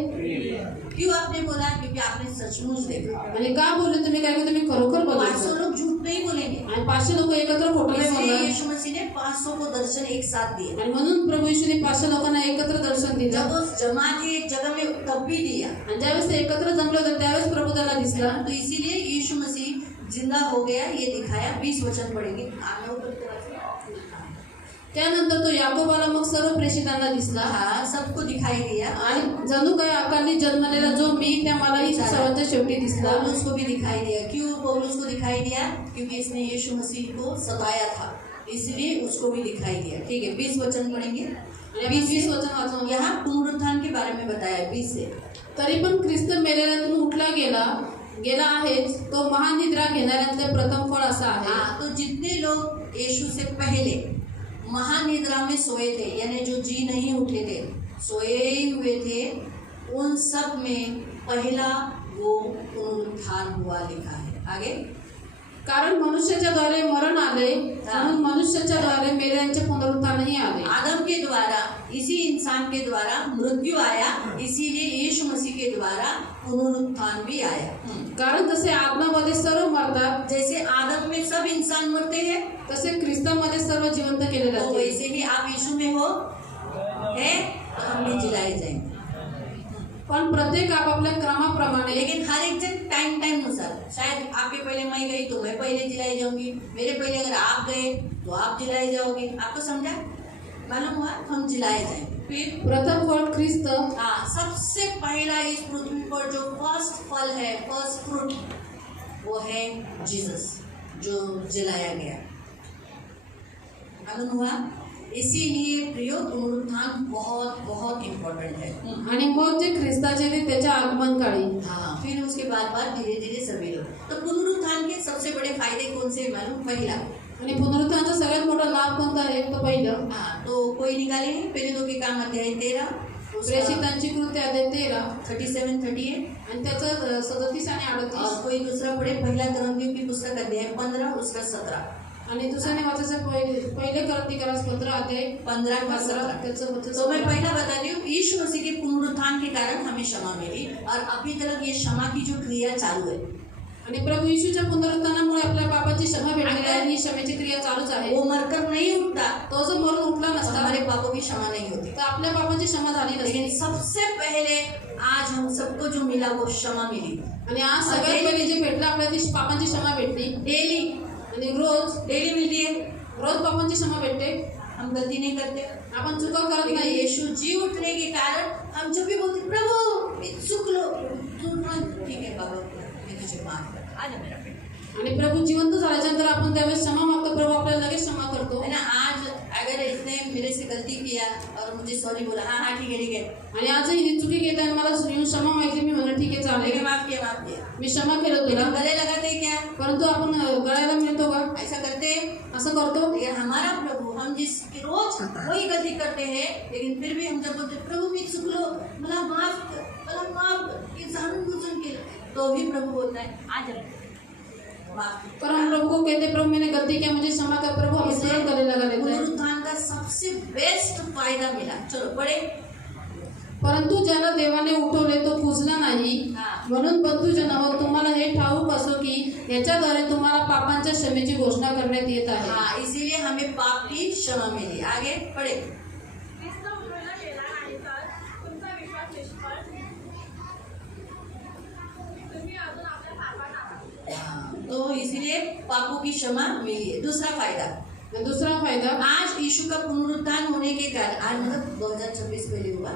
क्यों आपने बोला? क्योंकि आपने सचमुच देखा। आणि का बोलले तुम्ही? कारण की तुम्ही खरोखर 500 बघितलं. लोग झूठ नहीं बोलेंगे। आणि 500 लोक एकत्र खोटं नाही इसलिए बोलणार. यीशु मसीह ने 500 को दर्शन एक साथ दिए। आणि म्हणून प्रभू येशूने 500 लोकांना एकत्र दर्शन दिलं. जब वो जमा थे एक जगह में तब भी दिया। आणि ज्यावेळेस ते एकत्र जमले होते त्यावेळेस प्रभू त्याला दिसला. तो इसीलिए यीशु मसीह जिंदा हो गया, ये दिखाया। 20 वचन पढ़ेंगे। आगे ऊपर की तरफ से। त्यानंतर तो याकोबाला मग सर्व प्रेषितांना दिसला. हाँ, सबको दिखाई दिया। आणि जणू काही अकाली जन्मलेला जो मी त्या मलाही सर्वांच्या शेवटी दिसला. पौलुस को भी दिखाई दिया। क्यों पौलुस को दिखाई दिया? क्योंकि इसने यीशु मसीह को सताया था, इसलिए उसको भी दिखाई दिया। ठीक है, 20 वचन पढ़ेंगे। आणि 20 वचन वाचून यहाँ पुनरुत्थान के बारे में बताया 20 से। तरी पण ख्रिस्त मेलेल्यातून उठला गेला गेला आहेच, तो महानिद्रा घेणाऱ्यांचे प्रथम फळ असा आहे. हाँ, तो जितने लोग यीशु से पहले महानिद्रा में सोए थे, यानी जो जी नहीं उठे थे, सोए ही हुए थे, उन सब में पहला वो पुनरुत्थान हुआ लिखा है. आगे कारण मनुष्याच्या द्वारे मरण आले, म्हणून मनुष्याच्या द्वारे मेल्यांचे पुनरुत्थानही आले. आदम के द्वारा, इसी इंसान के द्वारा मृत्यु आया, इसीलिए यीशु मसीह के द्वारा पुनरुत्थान भी आया. कारण जसे आदमामध्ये सर्व मरतात, जैसे आदम में सब इंसान मरते हैं, तसे ख्रिस्तामध्ये सर्व जिवंत केले तो जाते. वैसे ही आप यीशु में हो है तो हम भी जिलाए जाएंगे. पण प्रत्येक आपापल्या क्रमाप्रमाणे, लेकिन हर एक जन टाइम टाइम अनुसार, शायद आपके पहले मैं गई तो मैं पहले जिलाई जाऊंगी, मेरे पहले अगर आप गए तो आप जिलाए जाओगे. आपको समझा, मालूम हुआ, हम जिलाए जाएंगे. फिर प्रथम फळ ख्रिस्त. हाँ, सबसे पहला इस पृथ्वी पर जो फर्स्ट फल है, फर्स्ट फ्रूट, वो है जीसस, जो जिलाया गया. मालूम हुआ. इसीलिए प्रियो पुनरुत्थान बहुत बहुत इम्पोर्टेंट है. आणि मग जे ख्रिस्ताचे ते त्याच्या आगमन काळी. हाँ, फिर उसके बाद धीरे धीरे सभी लोग. तो पुनरुत्थान के सबसे बड़े फायदे कौन से मालूम? पहला, आणि पुनरुत्थानाचा सगळ्यात मोठा लाभ कोणता आहे? तो पहिलं, हाँ, तो कोई निकाले पहले दो के काम अध्याय 13, प्रेषितांची कृत्य अध्याय 13 37, 38, आणि त्याचं 37 आणि और 38. कोई दूसरा पढ़े पहिला करंतियों की पुस्तक अध्याय 15 उसका 17, आणि दुसऱ्याने वाचायचं पहिले करंथिकरास पत्र अध्याय 15 का 15 17. त्याचं तो मैं पहला बताती हूँ, यीशु मसीह के पुनरुत्थान के कारण हमें क्षमा मिली, और अभी तक ये क्षमा की जो क्रिया चालू है. आणि प्रभू येशूच्या पुनरुत्थानामुळे आपल्या पापाची क्षमा भेटलेली आहे. ही क्षमेची क्रिया चालूच आहे. वो मरकर नहीं उठता तो जो मरून उठला तो नसता हमारे पापों की क्षमा नहीं होती. तर आपल्या पापाची क्षमा झाली नसती. लेकिन सबसे पहले आज हम सबको जो मिला वो क्षमा मिली. आणि आज सगळ्यात पहिले जे भेटलं आपल्याला ती पापांची क्षमा भेटली. डेली आणि रोज मिलती है. रोज पापांची क्षमा भेटते. हम गलती नहीं करते, आपण चुका करत लेकिन नाही. यीशु जी उठने के कारण हम जब भी बोलते प्रभु मैं चूक लो, ठीक है बाबा मैं तुझे माफ कर. आ जा मेरा बेटा. आणि प्रभू जिवंत झाल्याच्यानंतर आपण त्यावेळेस क्षमा मागतो. प्रभू आपल्याला लगेच क्षमा करतो. है ना. आज अगर इसने मेरे से गलती किया और मुझे सॉरी बोला, हाँ हाँ ठीक है, आणि आजही ही चुकी घेत आहे मला येऊन क्षमा माहिती, मी म्हणलं ठीक आहे लेकिन चालेल, माफ किया. मी क्षमा केलं लेकिन तुला. गले लगाते क्या, परंतु आपण गळ्याला मिळतो का? ऐसा करते. असं करतो. लेकिन हमारा प्रभु, हम जिस रोज वही गलती करते हैं, लेकिन फिर भी हम जब बोलते प्रभु मी चुकलो, मला माफ ये जाणून बुजून केलं, तो भी प्रभु बोलता है आ जा. माफ. पर हम प्रभु को कहते प्रभु मैंने गलती किया मुझे क्षमा कर. प्रभु हमें तुरंत गले लगा लेते हैं. पुनरुत्थान का सबसे बेस्ट फायदा मिला. चलो पढ़े. परंतु ज्याला देवाने उठवले तो पूजला नाही. हा. म्हणून बंधुजनांनो, तुम्हाला हे ठाऊक असो की याच्याद्वारे तुम्हाला पापांच्या क्षमेची घोषणा करण्यात येत आहे. हाँ, इसीलिए हमें पाप की क्षमा मिली. आगे पढ़े. ख्रिस्त उठवला गेला नाही तर तुमचा विश्वास निष्फळ, तुम्ही अजून आपल्या पापात आहात. हाँ, तो इसीलिए पापों की क्षमा मिली है. दूसरा फायदा, आणि दुसरा फायदा, आज यीशु का पुनरुत्थान होने के कारण, आज मतलब 2026 पहले हुआ,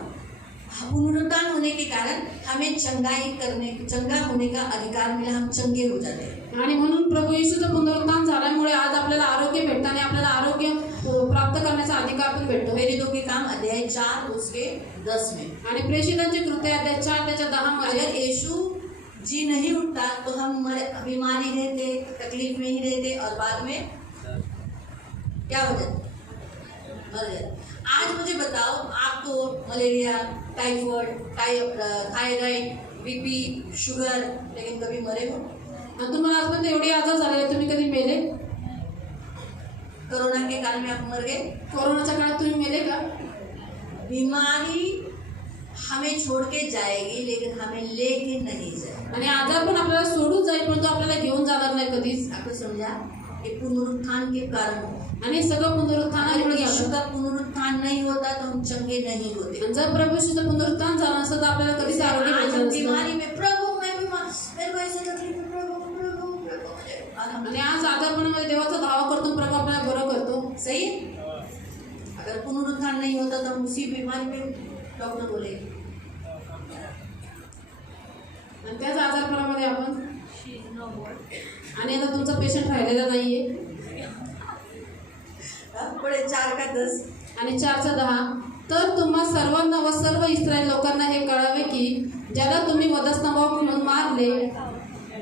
पुनरुत्थान होने के कारण हमें चंगा होने का अधिकार मिला. हम चंगे हो जाते हैं. आणि म्हणून प्रभू येशूचं पुनरुत्थान झाल्यामुळे आज आपल्याला आरोग्य भेटतं आणि आपल्याला आरोग्य प्राप्त करण्याचा अधिकार पण भेटतो. मेरे दो के काम अध्याय 4 उसके 10 में. आणि प्रेषितांचे कृत्य अध्याय 4 त्याच्या 10 मध्ये, अगर यीशु जी नहीं उठता तो हम बीमारी रहते, तकलीफ में ही रहते, और बाद में क्या हो जाता, मर जाते. आज मुझे बताओ, आपको malaria, typhoid, thyroid, BP, sugar, लेकिन कभी मरे हो? आणि तुम्हाला आजपर्यंत एवढे आजार झालेले, तुम्ही कधी मेले? कोरोना के काल में आप मर गए. कोरोनाच्या काळात तुम्ही मेले का? बीमारी हमें छोड़ के जाएगी, लेकिन हमें लेके नहीं जाएगी. आणि आजार पण आपल्याला सोडून जाईल, परंतु आपल्याला घेऊन जाणार नाही कधीच. आपको समझा? ये पुनरुत्थान के कारण. आणि सगळं पुनरुत्थानामुळे अगर यीशु झालं. का पुनरुत्थान नहीं होता तो हम चंगे नहीं होते. आणि जर प्रभू येशूचं पुनरुत्थान झालं नसतं तर आपल्याला कधीच आरोग्य आज भेटलं हम नसतं. बीमारी में प्रभु मैं बीमार, मेरे को ऐसे तकलीफ है, प्रभु प्रभु प्रभु मुझे. और हम आणि आज आजारपणामध्ये देवाचा धावा करतो, प्रभू आपल्याला बरं करतो. सही है. अगर पुनरुत्थान नहीं होता तो हम उसी बीमारी में डॉक्टर बोलेंगे. आणि त्याच आजारपणामध्ये आपण, She is no more. आणि आता तुमचा पेशंट राहिलेला नाहीये. पुढे 4 का 10. आणि 4चा 10, तर तुम्हा सर्वांना व सर्व इस्रायल लोकांना हे कळावे की ज्याला तुम्ही वधस्तंभावर म्हणून मारले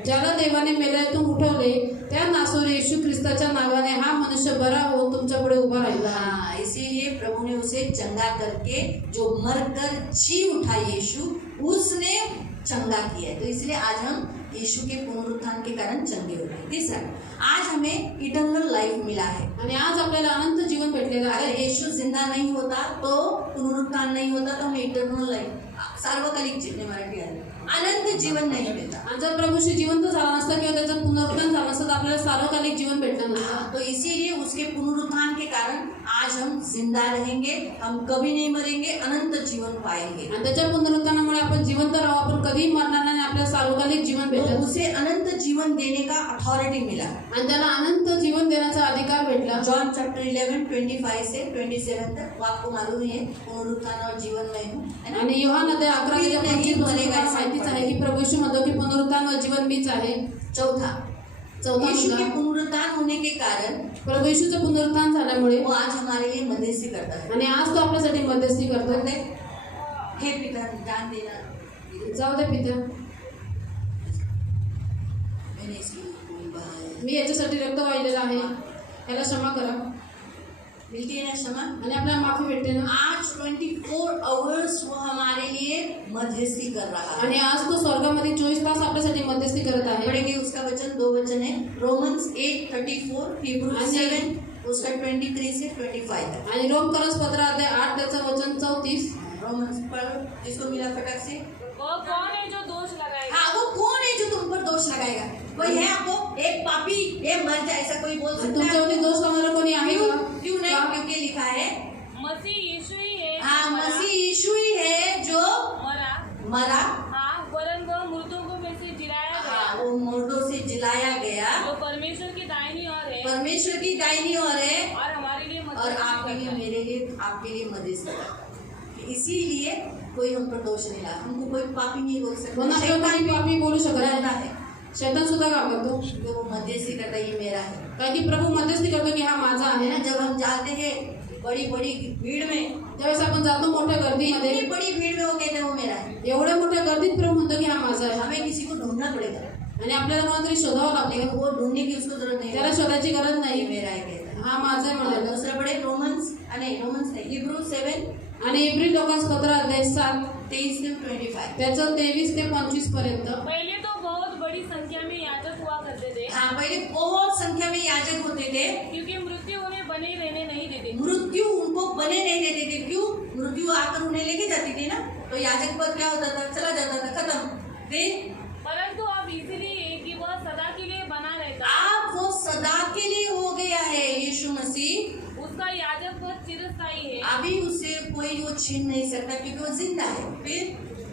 ज्याला देवाने मेल्यातून उठवले त्या नासोर येशू ख्रिस्ताच्या नावाने हा मनुष्य बरा होऊन तुमच्या पुढे उभा राहिला. हाँ, इसीलिए प्रभु ने उसे चंगा करके जो मरकर जी उठा यीशु उसने चंगा किया है. तो इसलिए आज हम यीशु के पुनरुत्थान के कारण चंगे हो गए. तीसरा, आज हमें इटर्नल लाइफ मिला है. आणि आज आपल्याला अनंत जीवन भेटलेलं आहे. अगर यीशु जिंदा नहीं होता तो पुनरुत्थान नहीं होता तो हमें इटर्नल लाइफ सार्वकालिक जीवन मराठी आहे अनंत जीवन नहीं मिळता. आणि जर प्रभूशी जिवंत झाला नसता किंवा त्याचं पुनरुत्थान झालं नसतं तर आपल्याला सार्वकालिक जीवन भेटलं नसतं. तो इसीलिए उसके पुनरुत्थान के कारण आज हम जिंदा रहेंगे, हम कभी नहीं मरेंगे, अनंत जीवन पाएंगे. आणि त्याच्या पुनरुत्थानामुळे आपण जिवंत राहू, आपण कधीही मरणार नाही, आपल्याला सार्वकालिक जीवन तो भेटेल. उसे अनंत जीवन देने का अथॉरिटी मिला. आणि त्याला अनंत जीवन देण्याचा अधिकार भेटला. जॉन चैप्टर 11 25 से 27 तक वो आपको मालूम ही है, पुनरुत्थान और जीवन में हूँ, है ना. आणि योहान अध्याय 11 ते 25 तुम्हाला माहितीच आहे की प्रभू येशू म्हणतो की पुनरुत्थान व जीवन मीच आहे. चौथा यीशु के मुद्दा, पुनरुत्थान होने के कारण प्रभू येशूचं पुनरुत्थान झाल्यामुळे वो आज हमारे लिए मध्यस्थी करता है. आणि आज तो आपल्यासाठी मध्यस्थी करतो. हे पिता दान देना, जाऊ दे पित्या, मैंने इसके लिए खून बहाया. मी याच्यासाठी रक्त वाहिलेलं आहे, याला क्षमा करा. मिलती है ना क्षमा. आणि आपल्याला माफी भेटते ना. आज 24 आवर्स वो हमारे लिए मध्यस्थी कर रहा है. आणि आज तो स्वर्गामध्ये 24 तास आपल्यासाठी मध्यस्थी करत आहे. पढ़ेंगे उसका वचन, दो वचन है, रोमन्स 8:34, हिब्रू 7 उसका 23 से 25 तक. आणि रोमकरस पत्र अध्याय 8 त्याचं वचन 34. रोमन्स पढ़, जिसको मिला फटक से. वो कौन है जो दोष लगाएगा? हाँ, वो कौन है जो तुम पर दोष लगाएगा? कोई है आपको? एक पापी, एक मर जाए, ऐसा कोई बोल सकता है? तुमच्यावरती दोष लावणारा कोणी आहे क्यों? का? क्यों नहीं? क्योंकि लिखा है, मसीह यीशु ही है जो हाँ, मरा, मसीह यीशु ही है जो मरा. हाँ, वरन वो मृतकों में से जिलाया हाँ, गया, वो मुर्दों से जिलाया गया, जो परमेश्वर की दाहिनी ओर है परमेश्वर की दाहिनी ओर है और हमारे लिए और मदद आपके लिए, करता है. मेरे लिए, आपके लिए मध्यस्थी करता है. इसीलिए कोई हम पर दोष नहीं ला, हमको कोई पापी नहीं बोल कोण आपल्याला सकता. कोणी पापी बोलू शकत डरता नाही. है शैतान सुद्धा घाबरतो, जो वो मध्यस्थी करता है, ये मेरा है. कारण की प्रभू मध्यस्थी करतो की हा माझा है आहे. ना, जब हम जाते हैं बड़ी बड़ी भीड़ में, ज्यावेळेस आपण जातो मोठ्या गर्दीमध्ये, इतनी बड़ी भीड़ में वो कहते हैं वो मेरा है. एवढ्या मोठ्या गर्दीत प्रभू म्हणतो की हा माझा आहे. हमें किसी को ढूंढना पड़ेगा, आणि आपल्याला कोणातरी शोधावं लागतं. लेकिन वो ढूंढने की उसको जरूरत नहीं त्याला है. शोधायची गरज ये नाही, मेरा है कहता है. हा माझा आहे और म्हणायला. दूसरा पढ़े रोमन्स नहीं, हिब्रू 7 आणि एप्रिल लोकांस पत्र अध्याय 7 23 से 25. त्याचं 23 ते 25 पर्यंत. पहले तो बहुत बड़ी संख्या में याजक हुआ करते थे, हाँ, पहले बहुत संख्या में याजक होते थे, क्योंकि मृत्यु उन्हें बने रहने नहीं देते. मृत्यु उनको बने नहीं देते थे. क्यों? मृत्यु आकर उन्हें लेके जाती थी ना, तो याजक पद क्या होता था? चला जाता था, खत्म. फिर परंतु अब इसलिए कि वह सदा के लिए बना रहता है, आप वो सदा के लिए हो गया है यीशु मसीह. उसका याजक पद चिरस्थायी है. अभी उसे कोई वो छीन नहीं सकता क्योंकि वो जिंदा है. फिर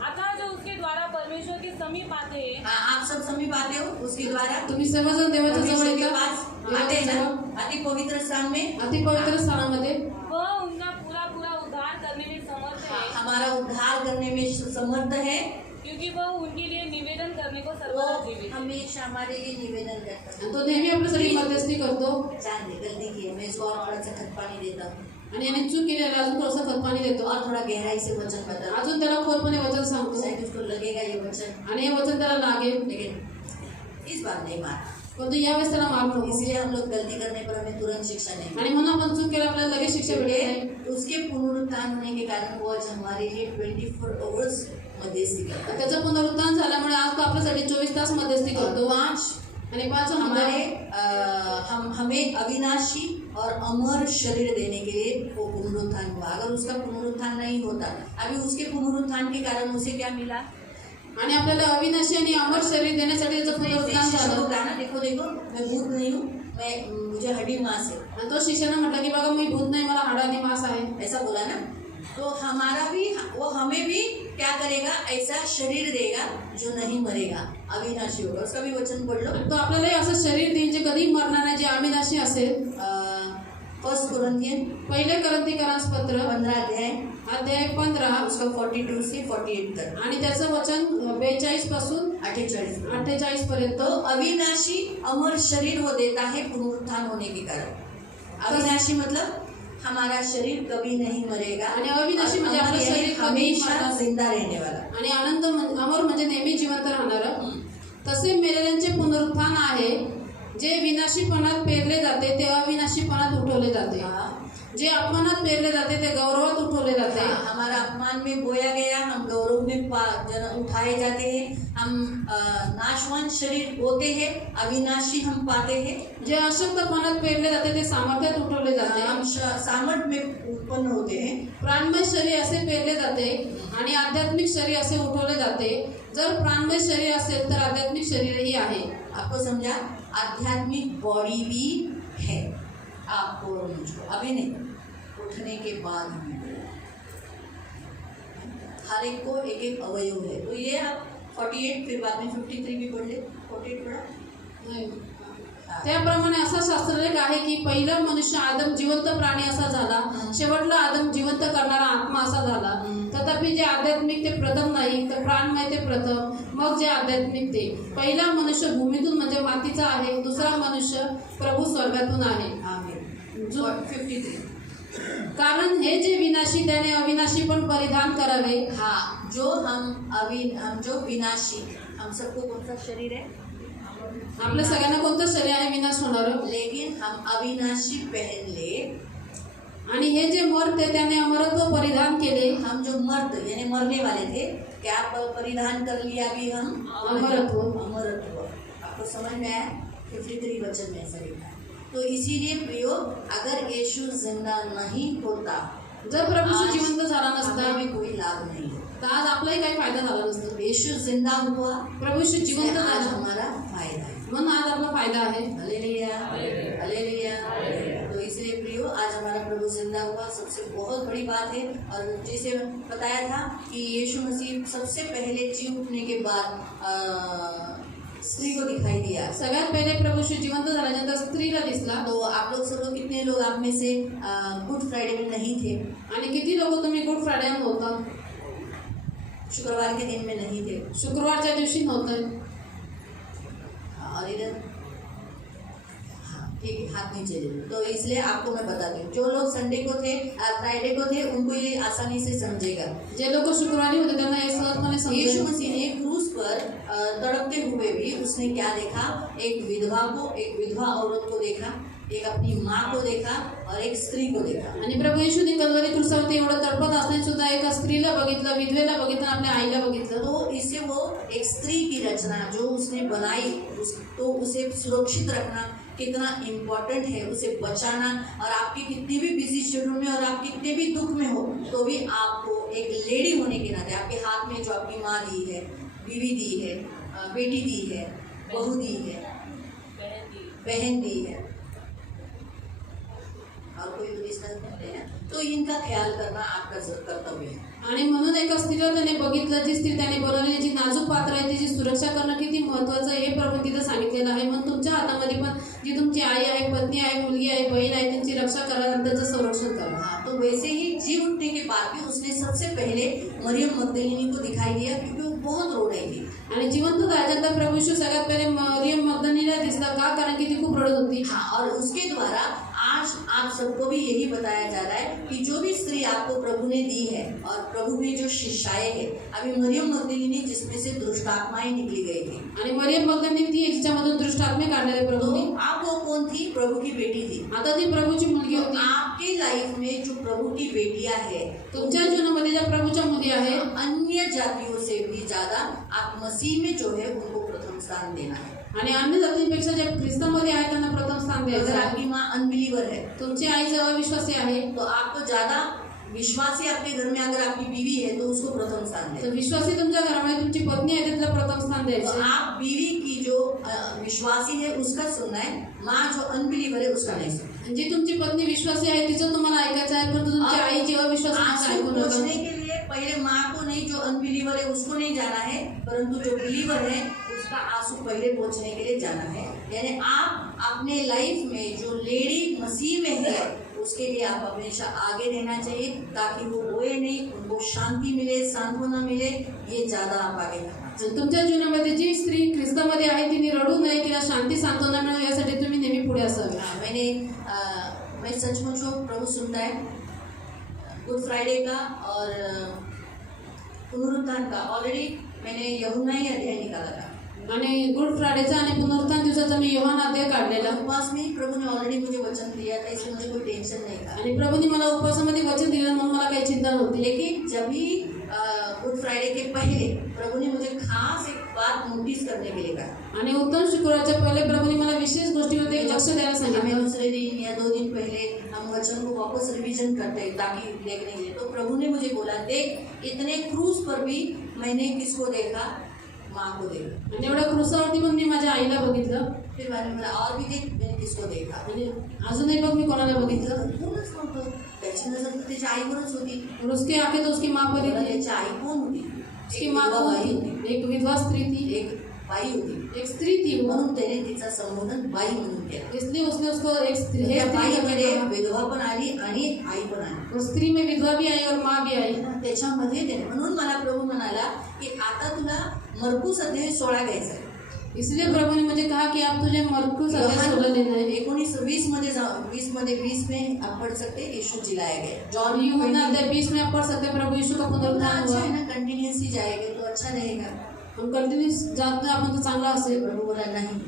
अतः जो उसके द्वारा परमेश्वर के समीप आते हैं, आप सब समीप आते हो उसके द्वारा, तुम्ही सर्वजण देवाच्या जवळ परमेश्वर के येता. पास आते हैं ना, अति पवित्र स्थान में. अति पवित्र स्थानामध्ये वह उनका पूरा पूरा उद्धार करने में समर्थ है, हमारा उद्धार करने में समर्थ है. क्योंकि वह उनके लिए निवेदन करने को वो सर्वदा जीवित है. हमेशा हमारे लिए निवेदन करता है. आणि तो नेहमी आपल्यासाठी मध्यस्थी करतो. जान दे, गलती की है, मैं इसको और थोड़ा सा खत पानी देता हूँ आणि याने चूक केली आहे, अजून थोडंसं खतपाणी देतो. और थोड़ा गहराई से वचन बता. अजून त्याला खोलपणे वचन सांगतो शायद उसको लगेगा ये वचन, आणि हे वचन त्याला लागेल, लेकिन इस बार नहीं मारा. परंतु यावेळेस त्याला मार नको. इसलिए हम लोग गलती करने पर हमें तुरंत शिक्षा नहीं आणि म्हणून आपण चूक केली आपल्याला लगेच शिक्षा भेटत नाही. मिलती. उसके पुनरुत्थान होने के कारण वो आज हमारे लिए 24 आवर्स मध्यस्थी करता है. त्याचं पुनरुत्थान झाल्यामुळे आज तो आपल्यासाठी 24 तास मध्यस्थी और करतो. 5 आणि 5 हमारे हमें अविनाशी और अमर शरीर देने के लिए वो पुनरुत्थान हुआ. अगर उसका पुनरुत्थान नहीं होता, अभी उसके पुनरुत्थान के कारण उसे क्या मिला? आणि आपल्याला अविनाशी आणि अमर शरीर देण्यासाठी त्याचं पुनरुत्थान झालं. होता ना, देखो देखो, मैं भूत नहीं हूँ, मुझे हड्डी मांस है, आणि तो शिष्यानं म्हटलं की बघा मी भूत नाही, मला हाड आणि मांस आहे. ऐसा बोला ना. तो हमारा भी, वो हमें भी क्या करेगा? ऐसा शरीर देगा जो नहीं मरेगा, अविनाशी होगा. उसका भी वचन पढ़ लो. तो आपल्यालाही असं शरीर देईल जे कधी मरणार नाही, जे अविनाशी असेल. 1 कोरिन्थियन पहिले करंथीकरांस पत्र 15 अध्याय 15 उसका 42 से 48 तक, आणि त्याचं वचन 42 पासून 48. 48 पर्यंत. तो अविनाशी अमर शरीर वो देता है पुनरुत्थान होने के कारण. अविनाशी मतलब हमारा शरीर कभी नहीं मरेगा, आणि अविनाशी म्हणजे आपलं अमर यानी शरीर कधी हमेशा मरणार. जिंदा रहने वाला. आणि अनंत अमर म्हणजे नेहमी जिवंत राहणार. तसे मेलेल्यांचे पुनरुत्थान आहे, जे विनाशीपणात पेरले जाते ते अविनाशीपणात उठवले जाते, जे अपमानात पेरले जाते ते गौरवात उठवले जाते। हमारा अपमान में बोया गया, हम गौरव में उठाए जाते हैं। हम नाशवान शरीर बोते हैं, अविनाशी हम पाते हैं। जे अशक्तपणात पेरले जाते ते सामर्थ्यात उठवले जाते, हम सामर्थ में उत्पन्न होते हैं। प्राणमय शरीर असे पेरले जाते आणि आध्यात्मिक शरीर असे उठवले जाते। जर प्राणमय शरीर असेल तर आध्यात्मिक शरीरही आहे। आपको समझा? आध्यात्मिक बॉडी भी है आपको और मुझको, अभी नहीं, उठने के बाद हमें हर एक को एक एक अवयव है। तो ये आप 48 फिर बाद में 53 भी पढ़ ले। 48 पढ़ा? त्याप्रमाणे असा शास्त्रलेख आहे की पहिला मनुष्य आदम जिवंत प्राणी असा झाला, शेवटला आदम जिवंत करणारा आत्मा असा झाला। तथापि जे आध्यात्मिक ते प्रथम नाही, तर प्राणमय ते प्रथम, मग जे आध्यात्मिक ते। पहिला मनुष्य भूमीतून म्हणजे मातीचा आहे, दुसरा मनुष्य प्रभू स्वर्गातून आहे। जो 53 कारण हे जे विनाशी त्याने अविनाशी पण परिधान करावे। हाँ, जो हम जो विनाशी, हम सबको कौन सा शरीर है? आपल्या सगळ्यांना कोणतं शरीर आहे विनाश होणार, लेकिन हम अविनाशी पहन ले। आणि हे जे मरते त्याने अमरत्व परिधान केले। हम जो मर्द यानी मरने वाले थे, क्या परिधान कर लिया अभी हम? अमरत्व। अमरत्व आपको समझ में आया? 53 वचन में ऐसा लिखा है। तो इसीलिए प्रियो, अगर यीशु जिंदा नहीं होता, जर प्रभू जिवंत झाला नसता हमें भी कोई लाभ नहीं है। तर आज आपलाही काही फायदा झाला नसता। यीशु जिंदा हुआ, प्रभू जिवंत आज झाला हमारा फायदा है। म्हणून आज आपला फायदा आहे। Hallelujah, hallelujah. तो इसलिए प्रियो, आज हमारा प्रभु जिंदा हुआ, सबसे बहुत बड़ी बात है। और जैसे बताया था कि यीशु मसीह सबसे पहले जी उठने के बाद स्त्री को दिखाई दिया। सगळ्यात पहिले प्रभू जिवंत झाल्यानंतर स्त्रीला दिसला। तो आप लोग सब लोग, कितने लोग आप में से गुड फ्राइडे में नहीं थे? आणि किती लोक तुम्ही गुड फ्रायडे होता, शुक्रवार के दिन में नहीं थे? शुक्रवारच्या दिवशी नव्हतं। और इधर ठीक है, हाथ नीचे ले लो। तो इसलिए आपको मैं बता दूं, जो लोग संडे को थे, फ्राइडे को थे, उनको ये आसानी से समझेगा। जे लोक शुक्रवारी होते त्यांना हे सहजपणे यीशु समजेल। मसीह ने क्रूस पर तड़पते हुए भी उसने क्या देखा? एक विधवा औरत को देखा, एक अपनी माँ को देखा और एक स्त्री को देखा। आणि प्रभू येशूने कल्वरी क्रूसावरती एवढं तडपत असताना सुद्धा एका स्त्रीला बघितलं, विधवेला बघितलं, आपल्या आईला बघितलं। तो इससे वो एक स्त्री की रचना जो उसने बनाई, तो उसे सुरक्षित रखना कितना इम्पोर्टेंट है, उसे बचाना। और आपके कितने भी बिजी शेड्यूल में और आप कितने भी दुख में हो, तो भी आपको एक लेडी होने के नाते आपके हाथ में जो आपकी माँ दी है, बीवी दी है, बेटी दी है, बहू दी है, बहन दी है, और कोई करते हैं, तो इनका ख्याल करना आपका कर्तव्य है। आणि म्हणून एका स्त्रीला त्याने बघितलं, जी स्त्री त्याने बोलावली, जी नाजूक पात्र आहे, तिची सुरक्षा करणं किती महत्त्वाचं आहे हे प्रभू तिथं सांगितलेलं आहे। म्हणून तुमच्या हातामध्ये पण जी तुमची आई आहे, पत्नी आहे, मुलगी आहे, बहीण आहे, त्यांची रक्षा करा आणि त्यांचं संरक्षण करा। हाँ, तो वैसे ही जी उठने के बाद भी उसने सबसे पहले मरियम मगदलिनी को दिखाई दिया, क्योंकि वो बहुत रो रही थी। आणि जिवंत झाल्यानंतर प्रभू येशू सगळ्यात पहिले मरियम मगदलिनीला दिसला, का? कारण की ती खूप रडत होती। हाँ, और उसके द्वारा आज आप सबको भी यही बताया जा रहा है कि जो भी स्त्री आपको प्रभु ने दी है और प्रभु में जो शिष्याएं हैं, अभी मरियम मगदलिनी जिसमें से दुष्ट आत्माएं निकली गई थी, आणि मरियम मगदलिनी ती जिच्यामधून दुष्ट आत्मे काढलेले प्रभूने। तो आप वो कौन थी? प्रभु की बेटी थी। आता ती प्रभूची मुलगी होती। आपके लाइफ में जो प्रभु की बेटियां हैं, तुमच्या जीवनामध्ये ज्या प्रभूच्या मुली आहे, अन्य जातियों से भी ज्यादा आप मसीह में जो है उनको प्रथम स्थान देना है। आणि अन्य जातींपेक्षा जे ख्रिस्तामध्ये आहे त्यांना प्रथम स्थान द्यायचं अगर आहे। आपकी माँ अनबिलीवर है, तुमची आई जर अविश्वासी आहे, तो आपको ज्यादा विश्वासी आपके घर में अगर आपकी बीवी है तो उसको प्रथम स्थान तर दें। विश्वासी तुमच्या घरामध्ये तुमची पत्नी आहे, तिला प्रथम स्थान तो द्यायचं। आप बीवी की जो विश्वासी है उसका सुनना है, माँ जो अनबिलीवर है उसका नहीं सुनना। जी तुमची पत्नी विश्वासी आहे तिचं तुम्हाला ऐकायचं आहे, परंतु तुमची आई जी अविश्वासी आहे, आंसू ऐकू पोंछने नका। के लिए पहले माँ को नहीं, जो अनबिलीवर है उसको नहीं जाना है, परंतु जो बिलीवर है उसका आंसू पहले पोंछने के लिए जाना है। यानी आप अपने लाइफ में जो लेडी मसीह में है उसके लिए आप हमेशा आगे रहना चाहिए, ताकि वो रोए नहीं, उनको शांति मिले, सांत्वना मिले, ये ज्यादा आप आगे करना चाहिए। तुमच्या जीवनामध्ये जी स्त्री ख्रिस्तामध्ये आहे तिने रडू नये, तिला शांती सांत्वना मिळावी यासाठी तुम्ही नेहमी पुढे असावे। मैं सचमुच प्रभु सुनता है गुड फ्राइडे का और पुनरुत्थान का। ऑलरेडी मैंने यूहन्ना ही अध्याय निकाला था, आणि गुड फ्रायडेचा आणि पुनरुत्थान दिवसाचा मी योहान अध्याय काढलेला उपवास में प्रभु ने ऑलरेडी मुझे वचन दिया था, इसलिए मुझे कोई टेंशन नहीं था। आणि प्रभूंनी मला उपवासामध्ये वचन दिलं म्हणून मला काही चिंता नव्हती. लेकिन जब भी गुड फ्राइडे के पहले प्रभु ने मुझे खास एक बात नोटिस करने के लिए कहा। आणि उत्तम शुक्रवारच्या पहिले प्रभूंनी मला विशेष गोष्टीमध्ये लक्ष द्यायला हमें सांगितलं. दूसरे दिन या 2 दिन पहले हम वचन को वापस रिवीजन करते हैं ताकि देखने के लिए, तो प्रभु ने मुझे बोला, देख इतने क्रूज पर भी मैंने किसको देखा, माँ को देखा। आणि एवढ्या क्रुसावरती पण मी माझ्या आईला बघितलं. फिर मैंने बोला और भी देख, मैंने किसको देखा। आणि अजूनही बघ मी कोणाला बघितलं. कोणच नव्हतं, त्याची नजर तर त्याच्या आईवरच होती। और उसकी आंखें तो उसकी माँ पर ही मला थी. त्याची आई कोण होती? उसकी एक माँ विधवा कौन बाई थी? होती, एक विधवा स्त्री थी, एक बाई होती, एक स्त्री थी वो. म्हणून त्याने तिचा संबोधन बाई म्हणून केला। इसलिए उसने उसको एक स्त्री हे त्या स्त्री बाईमध्ये करके कहा. विधवा पण आली आणि आई पण आली। और स्त्री में विधवा भी आई और माँ भी आई. त्याच्यामध्ये ते म्हणून मला प्रभू म्हणाला की आता तुला मरकुस अध्याय 16 घ्यायचा आहे। इसलिए प्रभु ने मुझे कहा कि आप तुझे मरकुस अध्याय 16 लेना है. 19:20 मध्ये 20 में आप पढ़ सकते हैं, यीशु जिलाया गया। और यूहन्ना अध्याय 20 में आप पढ़ सकते हैं प्रभु यीशु का पुनरुत्थान अच्छा हुआ. है ना, कंटिन्यूसली जाएंगे तो अच्छा रहेगा। हम कंटिन्यूस जाते हैं आपण तो चांगला असेल. प्रभु बोला नहीं,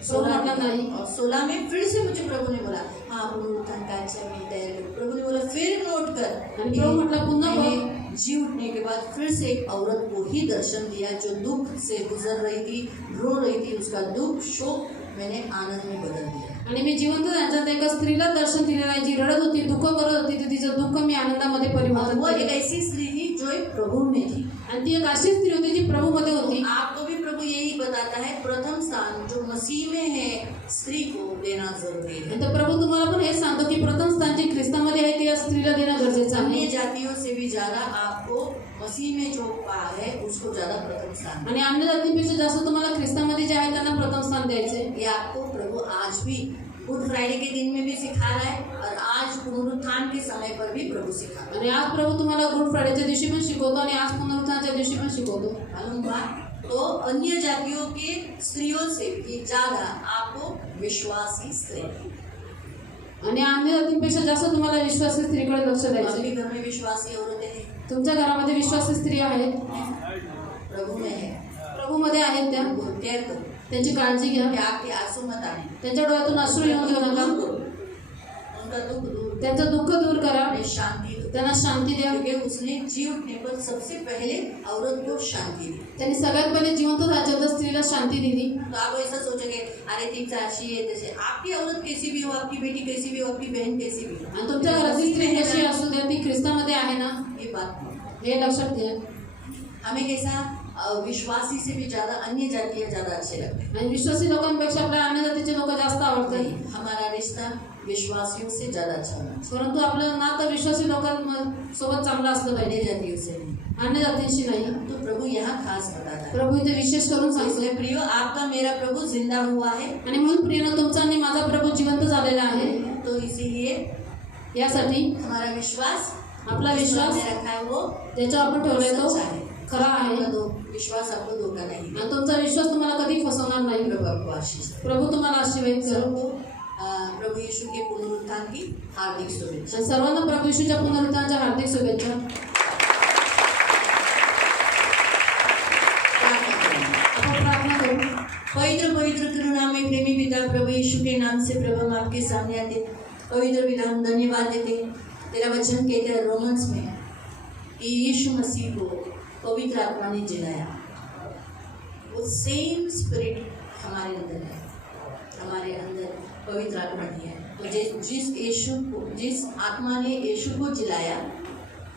प्रभु बोला नहीं. और 16 में फिर से मुझे प्रभु ने बोला हाँ पुनरुत्थान का अच्छा मैं तैयार करूँ। प्रभु ने बोला फिर नोट कर, आणि प्रभु म्हटलं पुन्हा बघ. मैंने जी उठने के बाद फिर से एक औरत को ही दर्शन दिया जो दुख से गुजर रही थी, रो रही थी, उसका दुख शोक मैंने आनंद में बदल दिया। आणि मी जिवंत त्यांच्यात एका स्त्रीला दर्शन दिलेलं आहे जी रडत होती, दुःख करत होती, तर तिचं दुःख मी आनंदामध्ये और परिवर्तन वो एक केलं. ऐसी स्त्री थी जो एक प्रभु में थी। आणि ती एक अशी स्त्री होती जी प्रभूमध्ये होती. आपको भी प्रभु यही बताता है, प्रथम स्थान जो मसीह में है स्त्री को देना जरूरी है। आणि तर प्रभू तुम्हाला पण हे सांगतो की प्रथम स्थान जे ख्रिस्तामध्ये आहे ते या स्त्रीला देणं गरजेचं अन्य आहे. जातियों से भी ज्यादा आपको मसीह में जो पा है उसको ज्यादा प्रथम स्थान आणि अन्य जातींपेक्षा जास्त तुम्हाला ख्रिस्तामध्ये जे आहे त्यांना प्रथम स्थान द्यायचे. ये आपको प्रभु आज भी गुड फ्राइडे के दिन में भी सिखा रहा है और आज पुनरुत्थान के समय पर भी प्रभु सिखा रहा है। आणि आज प्रभू तुम्हाला गुड फ्रायडेच्या दिवशी पण शिकवतो आणि आज पुनरुत्थानाच्या दिवशी पण शिकवतो. मालूम हुआ? तो अन्य जातियों के स्त्रियों से भी ज्यादा आपको विश्वासी स्त्री, आणि अन्य जातींपेक्षा जास्त तुम्हाला विश्वासी स्त्रीकडे लक्ष द्यायचं. आपके घर में विश्वासी औरतें हैं, तुमच्या घरामध्ये विश्वासी स्त्री आहेत, प्रभु में है, प्रभूमध्ये आहेत त्या. उनको केयर करो, त्यांची काळजी घ्या. कि आपके आंसू मत आने, त्यांच्या डोळ्यातून अश्रू येऊन घेऊ नका. उनका दुख दूर, त्यांचं दुःख दूर करा, उन्हें शांति दो, त्यांना शांती द्या. क्योंकि उसने जी उठने पर सबसे पहले औरत को शांति दी। त्यांनी सगळ्यात पहिले जिवंत राजाच्या स्त्रीला शांती दिली. तो आप ऐसा सोचेंगे अरे तीन अशी है जैसे आपकी औरत कैसी भी हो, आपकी बेटी कैसी भी हो, आपकी बहन कैसी भी हो, आणि तुमच्या घरातली स्त्री कशी असू द्या ती ख्रिस्तामध्ये आहे ना, ये बात नहीं। हे लक्षात घ्या. हमें कैसा विश्वासी से भी ज्यादा अन्य जातियाँ ज्यादा अच्छे लगते हैं। आणि विश्वासी लोकांपेक्षा आपल्या अन्य जातीचे लोक जास्त आवडतात. नहीं, हमारा रिश्ता विश्वासियों से ज्यादा अच्छा होना चाहिए, परंतु आपलं नातं विश्वासी लोकांसोबत चांगलं असलं अन्य पाहिजे, जातियों से नहीं। अन्य जातींशी नाही. तो प्रभु यहाँ खास बताता है। प्रभू इथे विशेष करून तो सांगितले. इसलिए प्रियो आपका मेरा प्रभु जिंदा हुआ है, आणि म्हणून प्रियनं तुमचा आणि माझा प्रभू जिवंत झालेला आहे. तो इसीलिए यासाठी हमारा विश्वास, आपला विश्वास में रखा है वो ज्याच्यावर आपण ठेवलाय तो सच्चा है। खरा आहे. आपका विश्वास आपको धोखा नहीं देगा। आणि तुमचा विश्वास तुम्हाला कधी फसवणार नाही. प्रभु आपको आशीष दे। प्रभू तुम्हाला आशीर्वाद करो. सबको प्रभु यीशु के पुनरुत्थान की हार्दिक शुभेच्छा। आणि सर्वांना प्रभू येशूच्या पुनरुत्थानाच्या हार्दिक शुभेच्छा. आपण प्रार्थना करू. पवित्र पवित्र करुणामय प्रेमी पिता प्रभु यीशु के नाम से प्रभु हम आपके सामने आते। पवित्र पिता हम धन्यवाद देते, तेरा वचन कहते हैं रोमन्स में कि यीशु मसीह को पवित्र आत्मा ने जिलाया। वो सेम स्पिरिट हमारे अंदर है, हमारे अंदर पवित्र आत्मा नहीं है। तो जिस आत्मा ने यीशु को जिलाया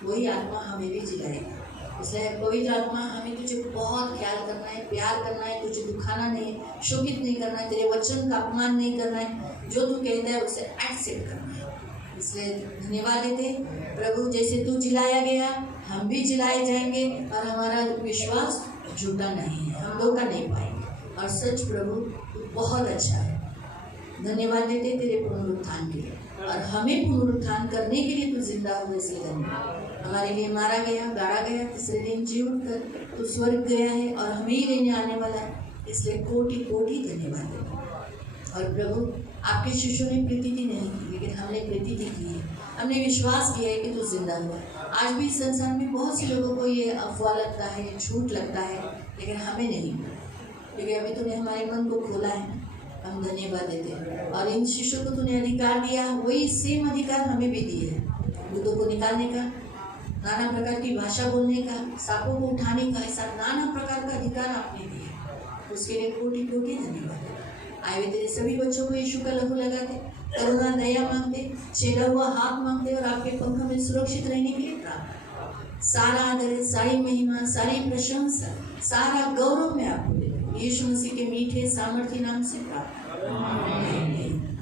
वही आत्मा हमें भी जिलाएगा। इसलिए पवित्र आत्मा हमें तुझे बहुत ख्याल करना है, प्यार करना है, तुझे दुखाना नहीं है, शोकित नहीं करना है, तेरे वचन का अपमान नहीं करना है, जो तू कहता है उसे एक्सेप्ट करना है। इसलिए धन्यवाद देते प्रभु, जैसे तू जिलाया गया हम भी जिलाए जाएंगे और हमारा विश्वास झूठा नहीं है, हम धोखा नहीं पाएंगे। और सच प्रभु तू बहुत अच्छा है। धन्यवाद देते तेरे पुनरुत्थान के लिए, और हमें पुनरुत्थान करने के लिए तू जिंदा हुए से धन्यवाद। हमारे लिए मारा गया, गाड़ा गया, तीसरे दिन जी उठकर तू स्वर्ग गया है और हमें ही लेने आने वाला है। इसलिए कोटि कोटि धन्यवाद देते। और प्रभु आपके शिष्यों ने प्रीति नहीं की, लेकिन हमने प्रीति की है, हमने विश्वास किया है कि तू जिंदा हुआ। आज भी संसार में बहुत से लोगों को ये अफवाह लगता है, झूठ लगता है, लेकिन हमें नहीं। क्योंकि अभी तूने हमारे मन को खोला है, हम धन्यवाद देते हैं। और इन शिष्यों को तूने अधिकार दिया, वही सेम अधिकार हमें भी दिए है, भूतों को निकालने का, नाना प्रकार की भाषा बोलने का, सांपों को उठाने का, ऐसा नाना प्रकार का अधिकार आपने दिया। उसके लिए कोटि कोटि धन्यवाद। आए हुए तेरे सभी बच्चों को यीशु का लहू लगाते, करुणा दया मांगते, छेदा हुआ हाथ मांगते और आपके पंखों में सुरक्षित रहने के लिए प्रार्थना। सारा आदर, सारी महिमा, सारी प्रशंसा, सारा गौरव में आपको देते हैं। यीशु मसीह के मीठे सामर्थ्य नाम से प्रार्थना। आमीन।